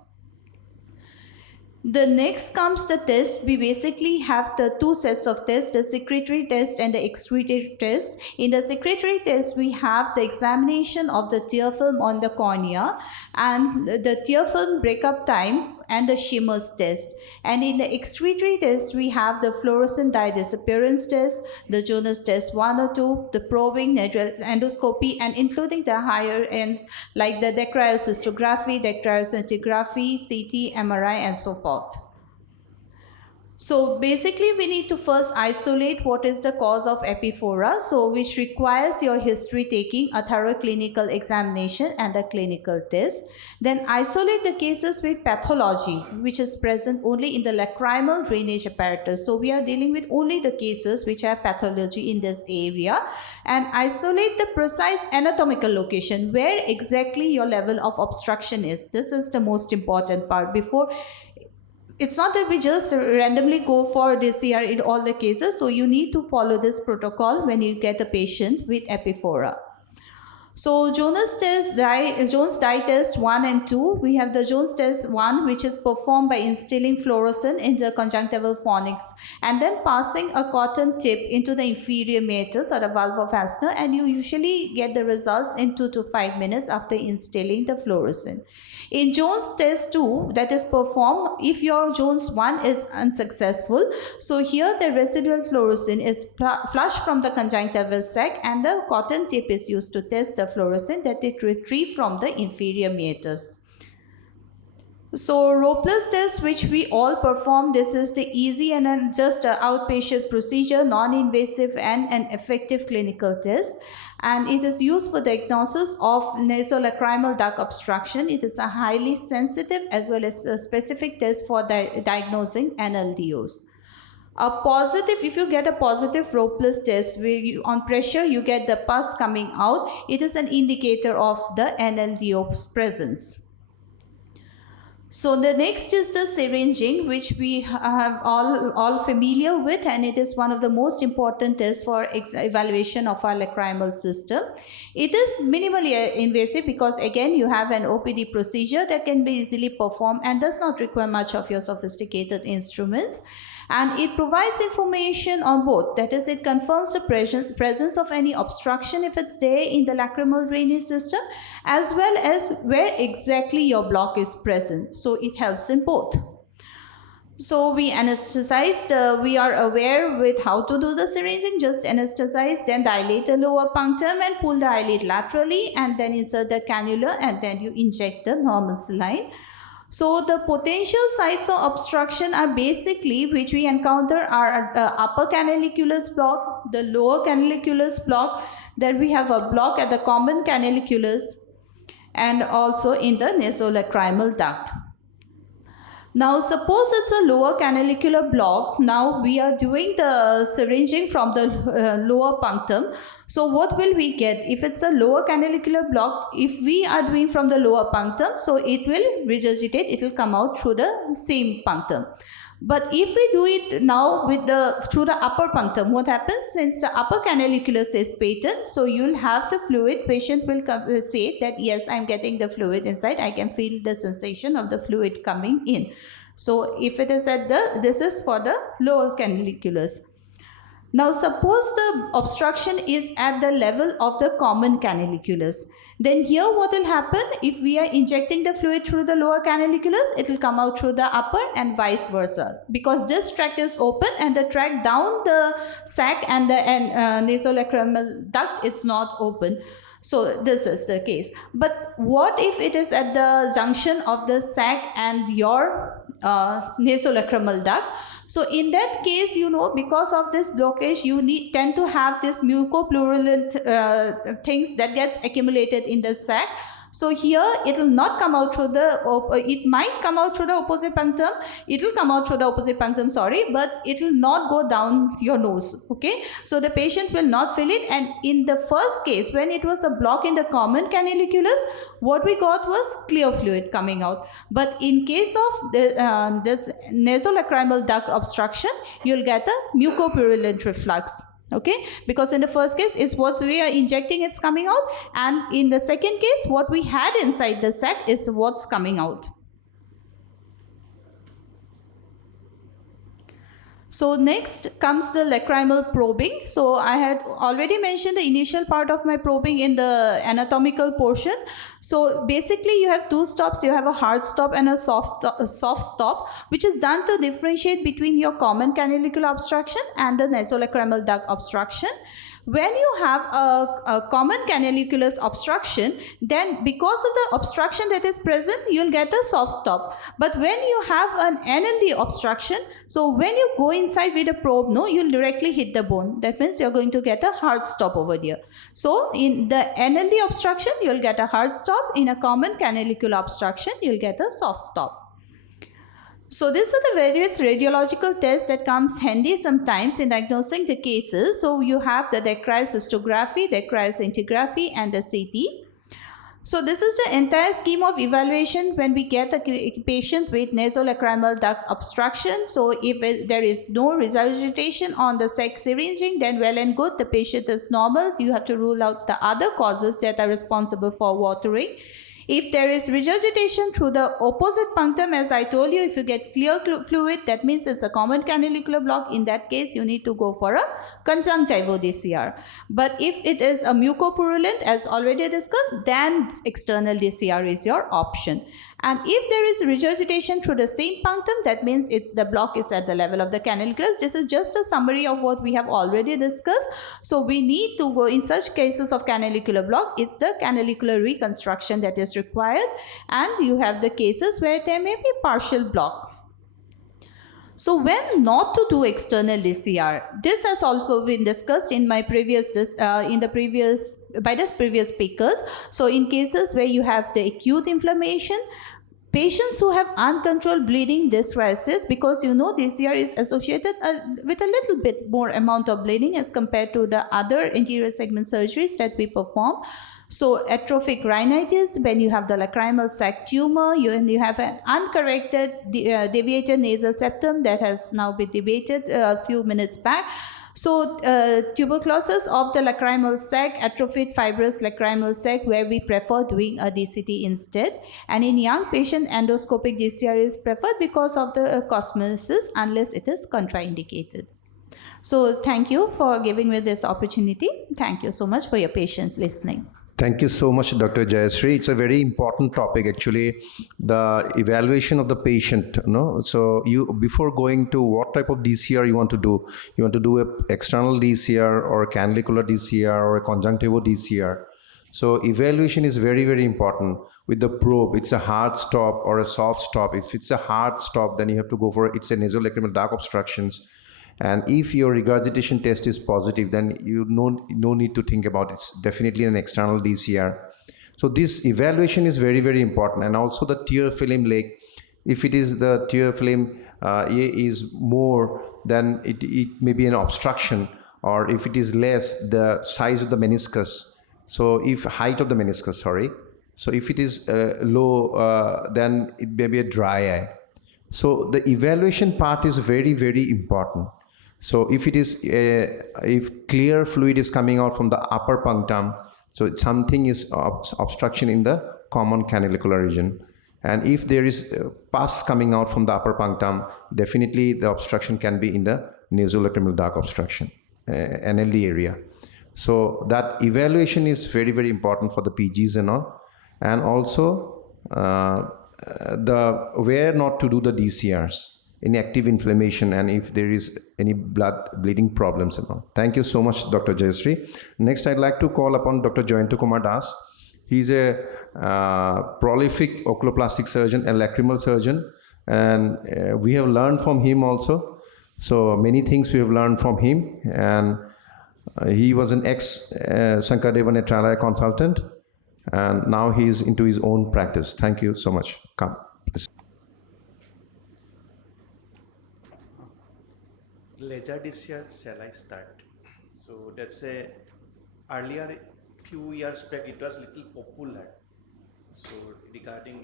The next comes the test. We basically have the two sets of tests, the secretory test and the excretory test. In the secretory test, we have the examination of the tear film on the cornea and the tear film breakup time and the Schimmer's test. And in the excretory test, we have the fluorescent dye disappearance test, the Jonas test 1 or 2, the probing endoscopy, and including the higher ends like the dacryocystography, dacryoscintigraphy, CT, MRI, and so forth. So basically we need to first isolate what is the cause of epiphora, so which requires your history taking, a thorough clinical examination and a clinical test. Then isolate the cases with pathology which is present only in the lacrimal drainage apparatus. So we are dealing with only the cases which have pathology in this area, and isolate the precise anatomical location where exactly your level of obstruction is. This is the most important part. Before, it's not that we just randomly go for DCR in all the cases. So you need to follow this protocol when you get a patient with epiphora. So Jones dye test 1 and 2. We have the Jones test 1, which is performed by instilling fluorescent in the conjunctival fornix and then passing a cotton tip into the inferior meatus or the valve fastener, and you usually get the results in 2 to 5 minutes after instilling the fluorescent. In Jones test 2, that is performed if your Jones 1 is unsuccessful. So here the residual fluorescent is flushed from the conjunctival sac and the cotton tip is used to test the fluorescent that it retrieved from the inferior meatus. So Ropless test, which we all perform, this is the easy and just an outpatient procedure, non-invasive and an effective clinical test. And it is used for diagnosis of nasolacrimal duct obstruction. It is a highly sensitive as well as a specific test for diagnosing NLDOs. If you get a positive Ropless test, where on pressure you get the pus coming out, it is an indicator of the NLDO's presence. So the next is the syringing, which we have all familiar with, and it is one of the most important tests for evaluation of our lacrimal system. It is minimally invasive because again you have an OPD procedure that can be easily performed and does not require much of your sophisticated instruments. And it provides information on both, that is, it confirms the presence of any obstruction if it's there in the lacrimal drainage system, as well as where exactly your block is present. So it helps in both. So we anesthetized, we are aware with how to do the syringing. Just anesthetize, then dilate the lower punctum and pull the eyelid laterally, and then insert the cannula, and then you inject the normal saline. So the potential sites of obstruction are basically, which we encounter, are the upper canaliculus block, the lower canaliculus block, then we have a block at the common canaliculus, and also in the nasolacrimal duct. Now suppose it's a lower canalicular block. Now we are doing the syringing from the lower punctum. So what will we get? If it's a lower canalicular block, if we are doing from the lower punctum, so it will regurgitate, it will come out through the same punctum. But if we do it now with through the upper punctum, what happens? Since the upper canaliculus is patent, so you'll have the fluid. Patient will say that yes, I'm getting the fluid inside. I can feel the sensation of the fluid coming in. So if it is this is for the lower canaliculus. Now suppose the obstruction is at the level of the common canaliculus. Then here what will happen, if we are injecting the fluid through the lower canaliculus, it will come out through the upper and vice versa. Because this tract is open and the tract down the sac and the nasolacrimal duct is not open. So this is the case. But what if it is at the junction of the sac and your nasolacrimal duct? So in that case, because of this blockage, you tend to have this mucopurulent things that gets accumulated in the sac. So here it will not come out through it might come out through the opposite punctum. It will come out through the opposite punctum, but it will not go down your nose. Okay. So the patient will not feel it. And in the first case, when it was a block in the common canaliculus, what we got was clear fluid coming out. But in case of this nasolacrimal duct obstruction, you'll get a mucopurulent reflux. Okay, because in the first case is what we are injecting, it's coming out, and in the second case what we had inside the sac is what's coming out. So next comes the lacrimal probing. So I had already mentioned the initial part of my probing in the anatomical portion. So basically you have two stops. You have a hard stop and a soft stop, which is done to differentiate between your common canalicular obstruction and the nasolacrimal duct obstruction. When you have a common canaliculus obstruction, then because of the obstruction that is present, you'll get a soft stop. But when you have an NLD obstruction, so when you go inside with a probe, you'll directly hit the bone. That means you're going to get a hard stop over there. So in the NLD obstruction, you'll get a hard stop. In a common canalicular obstruction, you'll get a soft stop. So these are the various radiological tests that comes handy sometimes in diagnosing the cases. So you have the DCR cystography, DCR scintigraphy, and the CT. So this is the entire scheme of evaluation when we get a patient with nasolacrimal duct obstruction. So if there is no regurgitation on the sac syringing, then well and good, the patient is normal. You have to rule out the other causes that are responsible for watering. If there is regurgitation through the opposite punctum, as I told you, if you get clear fluid, that means it's a common canalicular block. In that case, you need to go for a conjunctival DCR. But if it is a mucopurulent, as already discussed, then external DCR is your option. And if there is regurgitation through the same punctum, that means the block is at the level of the canaliculus. This is just a summary of what we have already discussed. So we need to go in such cases of canalicular block, it's the canalicular reconstruction that is required. And you have the cases where there may be partial block. So when not to do external DCR, this has also been discussed in my previous previous speakers. So in cases where you have the acute inflammation, patients who have uncontrolled bleeding dyschresis, because DCR is associated with a little bit more amount of bleeding as compared to the other anterior segment surgeries that we perform. So atrophic rhinitis, when you have the lacrimal sac tumor, you have an uncorrected deviated nasal septum that has now been debated a few minutes back. So tuberculosis of the lacrimal sac, atrophied fibrous lacrimal sac, where we prefer doing a DCT instead. And in young patient, endoscopic DCR is preferred because of the cosmesis, unless it is contraindicated. So thank you for giving me this opportunity. Thank you so much for your patience listening. Thank you so much, Dr. Jayashree. It's a very important topic, actually, the evaluation of the patient. So before going to what type of DCR you want to do an external DCR or a canalicular DCR or a conjunctival DCR. So evaluation is very, very important. With the probe, it's a hard stop or a soft stop. If it's a hard stop, then you have to go for it's a nasolacrimal duct obstructions. And if your regurgitation test is positive, then you no need to think about it. It's definitely an external DCR. So this evaluation is very, very important. And also the tear film leg, if it is the tear film is more, then it may be an obstruction, or if it is less, the size of the meniscus. So if height of the meniscus, sorry. So if it is low, then it may be a dry eye. So the evaluation part is very, very important. So if it is, if clear fluid is coming out from the upper punctum, so something is obstruction in the common canalicular region. And if there is pus coming out from the upper punctum, definitely the obstruction can be in the nasolacrimal duct obstruction, NLD area. So that evaluation is very, very important for the PGs and all. And also the where not to do the DCRs, any active inflammation, and if there is any bleeding problems and all. Thank you so much, Dr. Jayashree. Next, I'd like to call upon Dr. Jayanto Kumar Das. He's a prolific oculoplastic surgeon and lacrimal surgeon, and we have learned from him also. So many things we have learned from him, and he was an ex-Sankardeva Netralaya consultant, and now he is into his own practice. Thank you so much. Come, please. Laser DCR shall I start? So that's a earlier few years back it was little popular. So regarding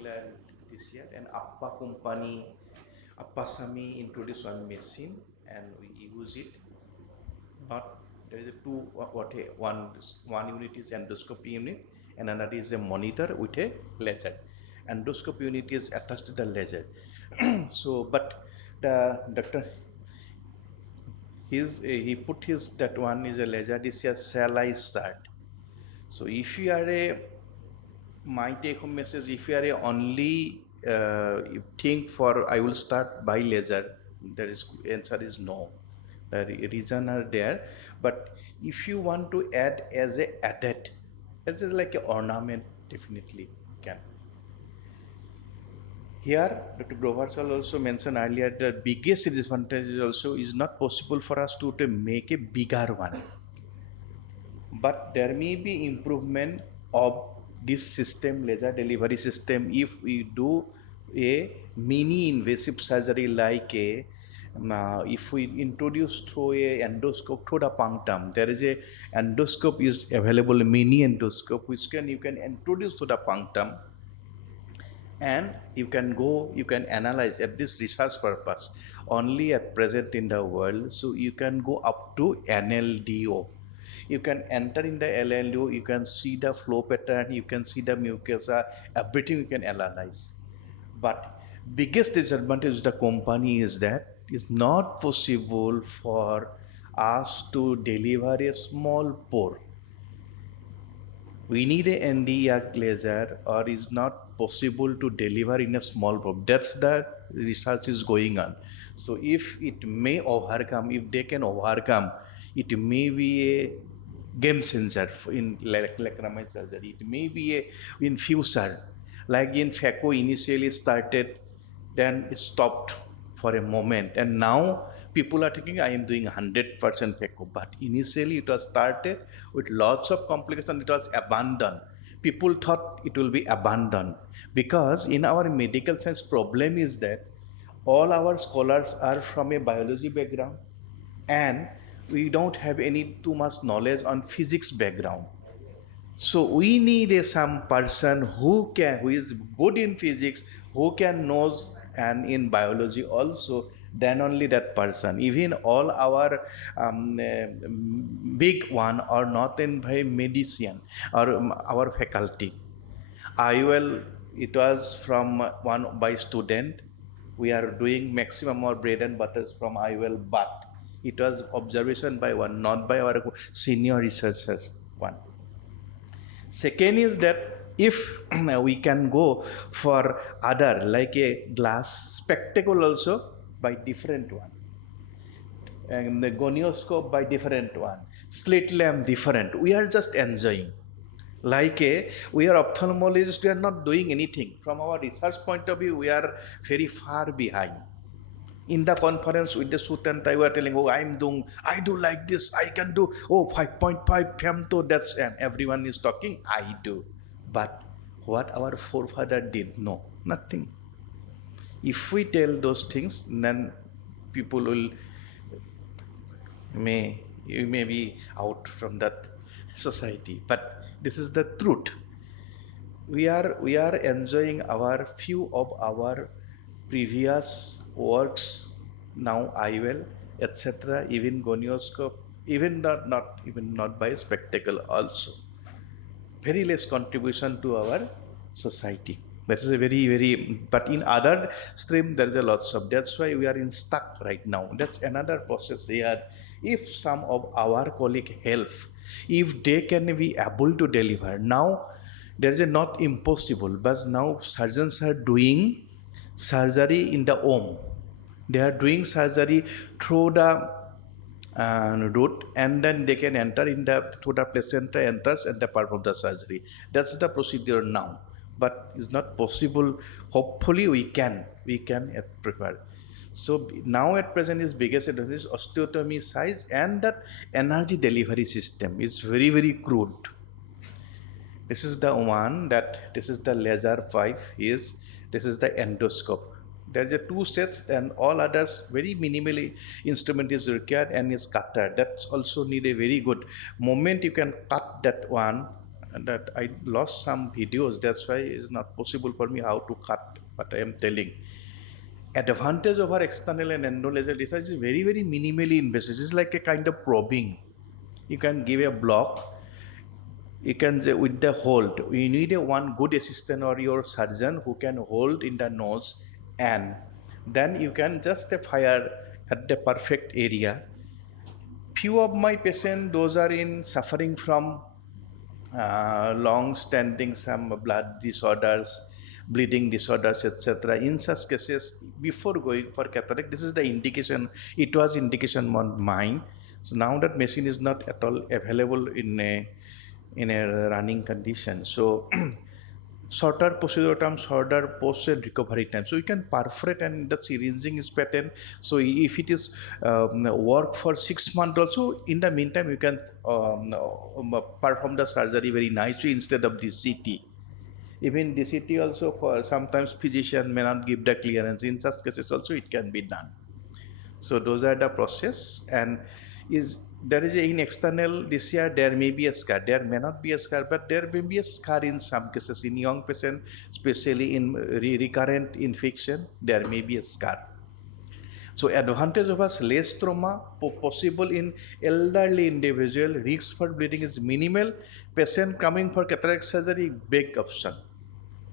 DCR, and Appa company, Appa Sami introduced one machine and we use it. Not there is a two one unit is endoscopy unit and another is a monitor with a laser. Endoscopy unit is attached to the laser. So, but the doctor, he put his that one is a laser DCR shall I start? So if you are a my take home message, if you are a only you think for I will start by laser, there is answer is no. The reason are there, but if you want to add as a added, as a like an ornament, definitely can. Here, Dr. Brovarsal also mentioned earlier, the biggest disadvantage also is not possible for us to make a bigger one. But there may be improvement of this system, laser delivery system, if we do a mini invasive surgery like a, if we introduce through a endoscope through the punctum, there is a endoscope is available, mini endoscope, which you can introduce to the punctum, and you can go, you can analyze at this research purpose only at present in the world. So you can go up to NLDO. You can enter in the LLO, you can see the flow pattern, you can see the mucosa, everything you can analyze. But biggest disadvantage of the company is that it's not possible for us to deliver a small pore. We need a NDR laser, or is not possible to deliver in a small pore. That's the research is going on. So if it may overcome, if they can overcome, it may be a game changer in lacrimal surgery. It may be a infuser, like in THAKUR initially started, then it stopped for a moment, and now people are thinking I am doing 100% THAKUR, but initially it was started with lots of complications. It was abandoned. People thought it will be abandoned because in our medical science problem is that all our scholars are from a biology background, and we don't have any too much knowledge on physics background. So we need some person who is good in physics, who can knows, and in biology also, then only that person. Even all our big one are not in by medicine or our faculty. IOL, it was from one by student. We are doing maximum our bread and butters from IOL, but it was observation by one, not by our senior researcher one. Second is that if we can go for other, like a glass spectacle also by different one, and the gonioscope by different one, slit lamp different, we are just enjoying. Like we are ophthalmologists, we are not doing anything. From our research point of view, we are very far behind. In the conference with the suit and tie, we are telling, oh, I do like this, I can do, 5.5 femto, that's, and everyone is talking, I do. But what our forefather did, no, nothing. If we tell those things, then people will, you may be out from that society. But this is the truth. We are enjoying our few of our previous works, now IOL, etc., even gonioscope, even not by spectacle also. Very less contribution to our society. That is a very, but in other stream there is a lots of, that's why we are in stuck right now. That's another process here. If some of our colleague help, if they can be able to deliver, now there is a not impossible, but now surgeons are doing surgery in the home. They are doing surgery through the route, and then they can enter in the through the placenta enters and the perform the surgery. That's the procedure now, but it's not possible. Hopefully we can prepare. So now at present is biggest advantage osteotomy size and that energy delivery system. It's very crude. This is the one that this is the laser 5 is this is the endoscope. There are two sets and all others very minimally instrument is required and is cutter. That also need a very good moment you can cut that one. And that I lost some videos, that's why it's not possible for me how to cut what I am telling. Advantage of our external and endo laser research is very minimally invasive. It's like a kind of probing. You can give a block. You can with the hold. You need a one good assistant or your surgeon who can hold in the nose, and then you can just fire at the perfect area. Few of my patients, those are in suffering from long-standing some blood disorders, bleeding disorders, etc. In such cases, before going for cataract, this is the indication. It was indication on mine. So now that machine is not at all available in a running condition. So shorter procedure time, shorter post and recovery time. So you can perforate and the syringing is pattern. So if it is work for 6 months also, in the meantime you can perform the surgery very nicely instead of DCT. Even DCT also for sometimes physician may not give the clearance. In such cases also it can be done. So those are the process, and there is in external DCR there may be a scar, there may not be a scar, but there may be a scar in some cases. In young patient, especially in recurrent infection, there may be a scar. So advantage of us less trauma possible in elderly individual, risk for bleeding is minimal. Patient coming for cataract surgery, big option.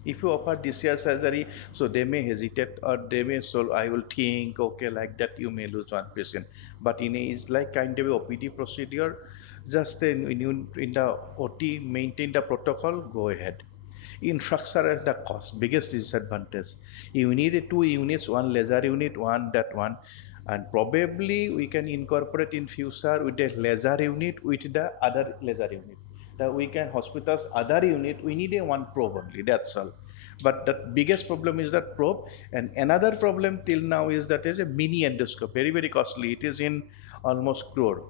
If you offer DCR surgery, so they may hesitate or they may, so I will think, okay, like that you may lose one patient. But it's like kind of a OPD procedure, just in the OT, maintain the protocol, go ahead. Infrastructure is the cost, biggest disadvantage. You need 2 units, one laser unit, that one. And probably we can incorporate in future with the laser unit with the other laser unit. That we can hospitals other unit, we need a one probe only, that's all. But the biggest problem is that probe, and another problem till now is that is a mini endoscope, very costly. It is in almost crore.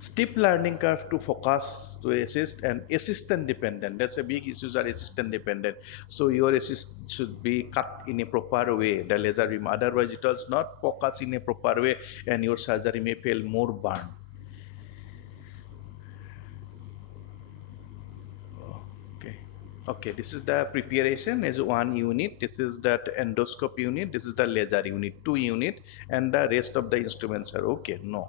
Steep learning curve to focus, to assist, and assistant dependent. That's a big issue, are assistant dependent. So your assist should be cut in a proper way, the laser beam. Otherwise it does not focus in a proper way and your surgery may fail, more burn. Okay, this is the preparation as one unit. This is that endoscope unit. This is the laser unit, 2 unit, and the rest of the instruments are okay. No,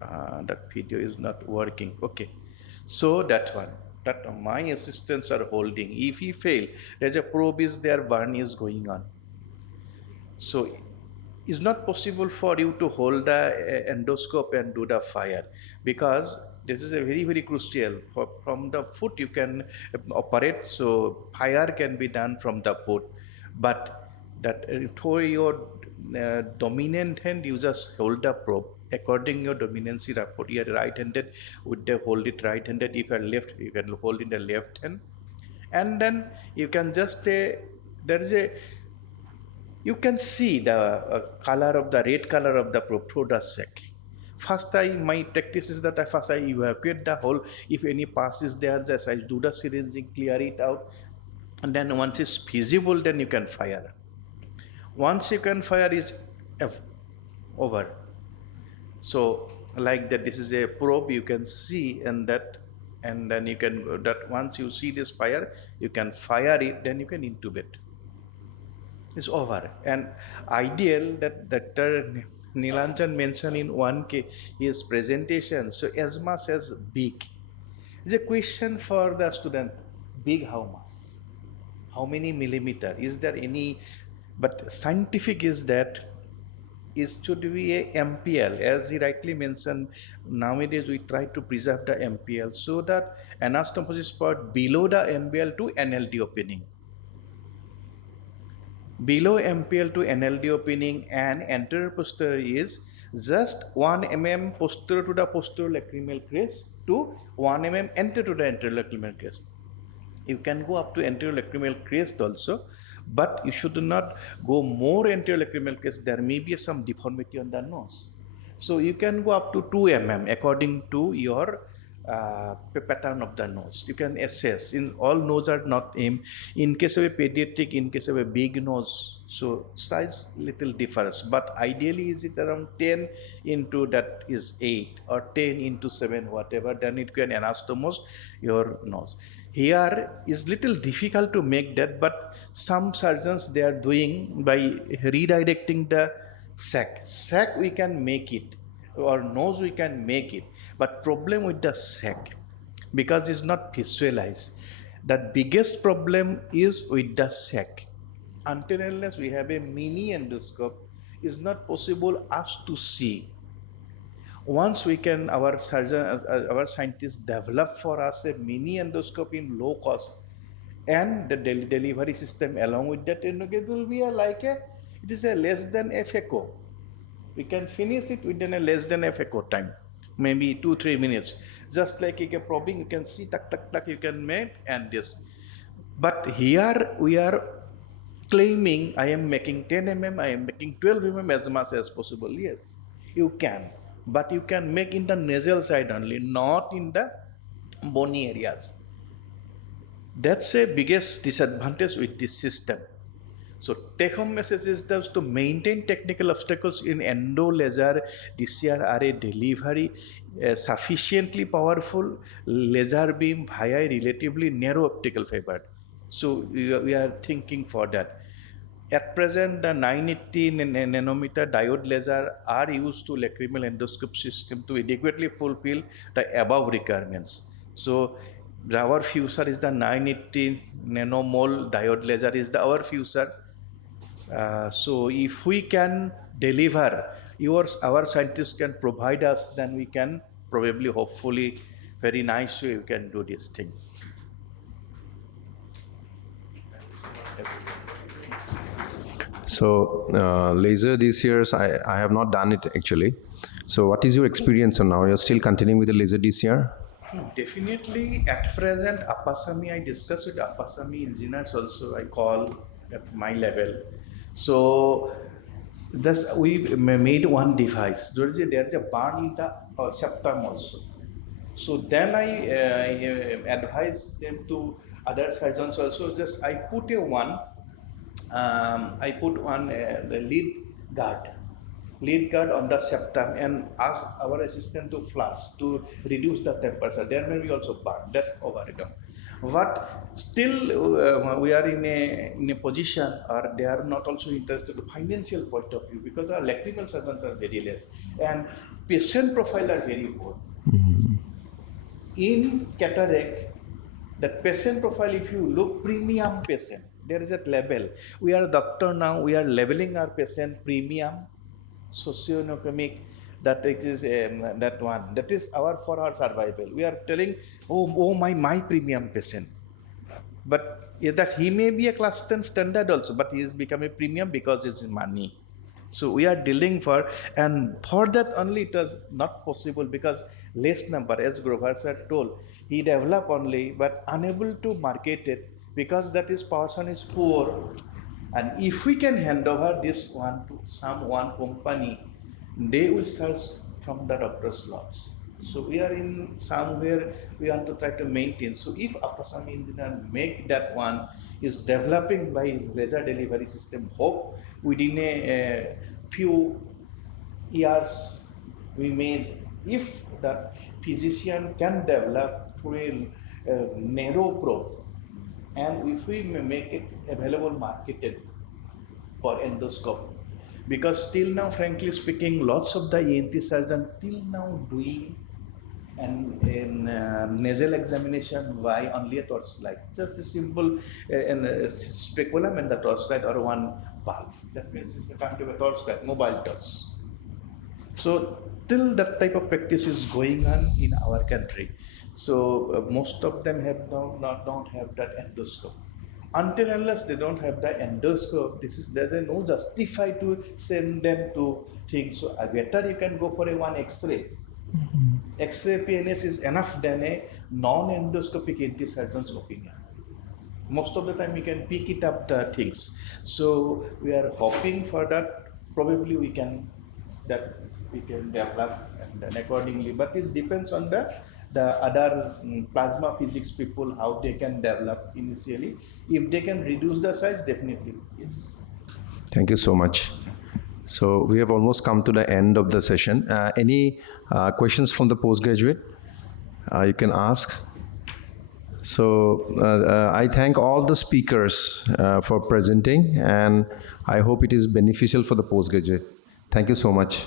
that video is not working. Okay, so that one, that my assistants are holding. If he fail, there's a probe is there, burn is going on. So it's not possible for you to hold the endoscope and do the fire, because this is a very crucial. From the foot you can operate, so fire can be done from the foot, but that for your dominant hand you just hold the probe according your dominancy rapport. You are right-handed, with the hold it right-handed. If you are left, you can hold in the left hand, and then you can just you can see the color of the red color of the probe through the sac. First, my practice is that I evacuate the hole. If any pass is there, just I do the syringing, clear it out, and then once it's feasible, then you can fire. Once you can fire, is over. So like that, this is a probe you can see, and then you can once you see this fire, you can fire it, then you can intubate. It's over. And ideal that Dr. Nilanjan mentioned in his presentation. So as much as big. It's a question for the student. Big how much? How many millimeter? Is there any? But scientific is that it should be a MPL. As he rightly mentioned, nowadays we try to preserve the MPL so that anastomosis part below the MPL to NLD opening. Below MPL to NLD opening and anterior posterior is just 1 mm posterior to the posterior lacrimal crest to 1 mm anterior to the anterior lacrimal crest. You can go up to anterior lacrimal crest also, but you should not go more anterior lacrimal crest. There may be some deformity on the nose. So you can go up to 2 mm according to your pattern of the nose. You can assess. In all nose are not same. In case of a pediatric, in case of a big nose, so size little differs. But ideally, is it around 10 into that is 8 or 10 into 7, whatever. Then it can anastomose your nose. Here is little difficult to make that, but some surgeons they are doing by redirecting the sac. Sac we can make it, or nose we can make it, but problem with the sac because it's not visualized. The biggest problem is with the sac. Until unless we have a mini endoscope, it's not possible us to see. Once we can, our surgeon, our scientists develop for us a mini endoscope in low cost, and the delivery system along with that, it will be it is a less than FACO. We can finish it within a less than FACO time, maybe 2-3 minutes. Just like a probing, you can see tuck tuck tuck, you can make and this. But here we are claiming I am making 10 mm, I am making 12 mm as much as possible. Yes, you can, but you can make in the nasal side only, not in the bony areas. That's a biggest disadvantage with this system. So take home message is that to maintain technical obstacles in endo laser DCR are a delivery sufficiently powerful laser beam via relatively narrow optical fiber. So we are thinking for that. At present, the 980 nanometer diode laser are used to lacrimal endoscope system to adequately fulfill the above requirements. So our future is the 980 nanomole diode laser is our future. So if we can deliver, our scientists can provide us, then we can probably, hopefully, very nice way we can do this thing. So laser DCRs, I have not done it actually. So what is your experience on now? You're still continuing with the laser DCR? Definitely at present, Appasamy, I discussed with Appasamy engineers also, I call at my level. So thus we made one device. There is a burn in the septum also. So then I advised them to other surgeons also. Just I put the lead guard on the septum and ask our assistant to flash to reduce the temperature. There may be also burn that overcome. But still we are in a position, or they are not also interested to financial point of view, because our lacrimal surgeons are very less and patient profile are very poor. In cataract, that patient profile, if you look premium patient, there is a label. We are a doctor now, we are labeling our patient premium, socioeconomic, that is that one. That is for our survival. We are telling, oh my premium patient. But that he may be a class 10 standard also, but he has become a premium because it's money. So we are dealing for, and for that only it was not possible because less number, as Grover sir told, he developed only but unable to market it because that is person is poor. And if we can hand over this one to one company, they will search from the doctor's lots. So we are in somewhere we want to try to maintain. So if some engineer make that one is developing by laser delivery system, hope within a few years we may, if the physician can develop through a narrow probe, and if we make it available marketed, for endoscope. Because till now, frankly speaking, lots of the ENT surgeons till now doing nasal examination by only a torchlight, just a simple speculum and the torchlight or one bulb. That means it's a kind of a torchlight, mobile torch. So till that type of practice is going on in our country. So most of them don't have that endoscope. Until unless they don't have the endoscope, there's no justify to send them to things. So better you can go for a one X-ray. X-ray PNS is enough than a non-endoscopic ENT surgeon's opinion. Most of the time we can pick it up the things. So we are hoping for that. Probably we can develop and then accordingly. But it depends on the other plasma physics people, how they can develop initially. If they can reduce the size, definitely yes. Thank you so much. So we have almost come to the end of the session. Any questions from the postgraduate? You can ask. So I thank all the speakers for presenting, and I hope it is beneficial for the postgraduate. Thank you so much.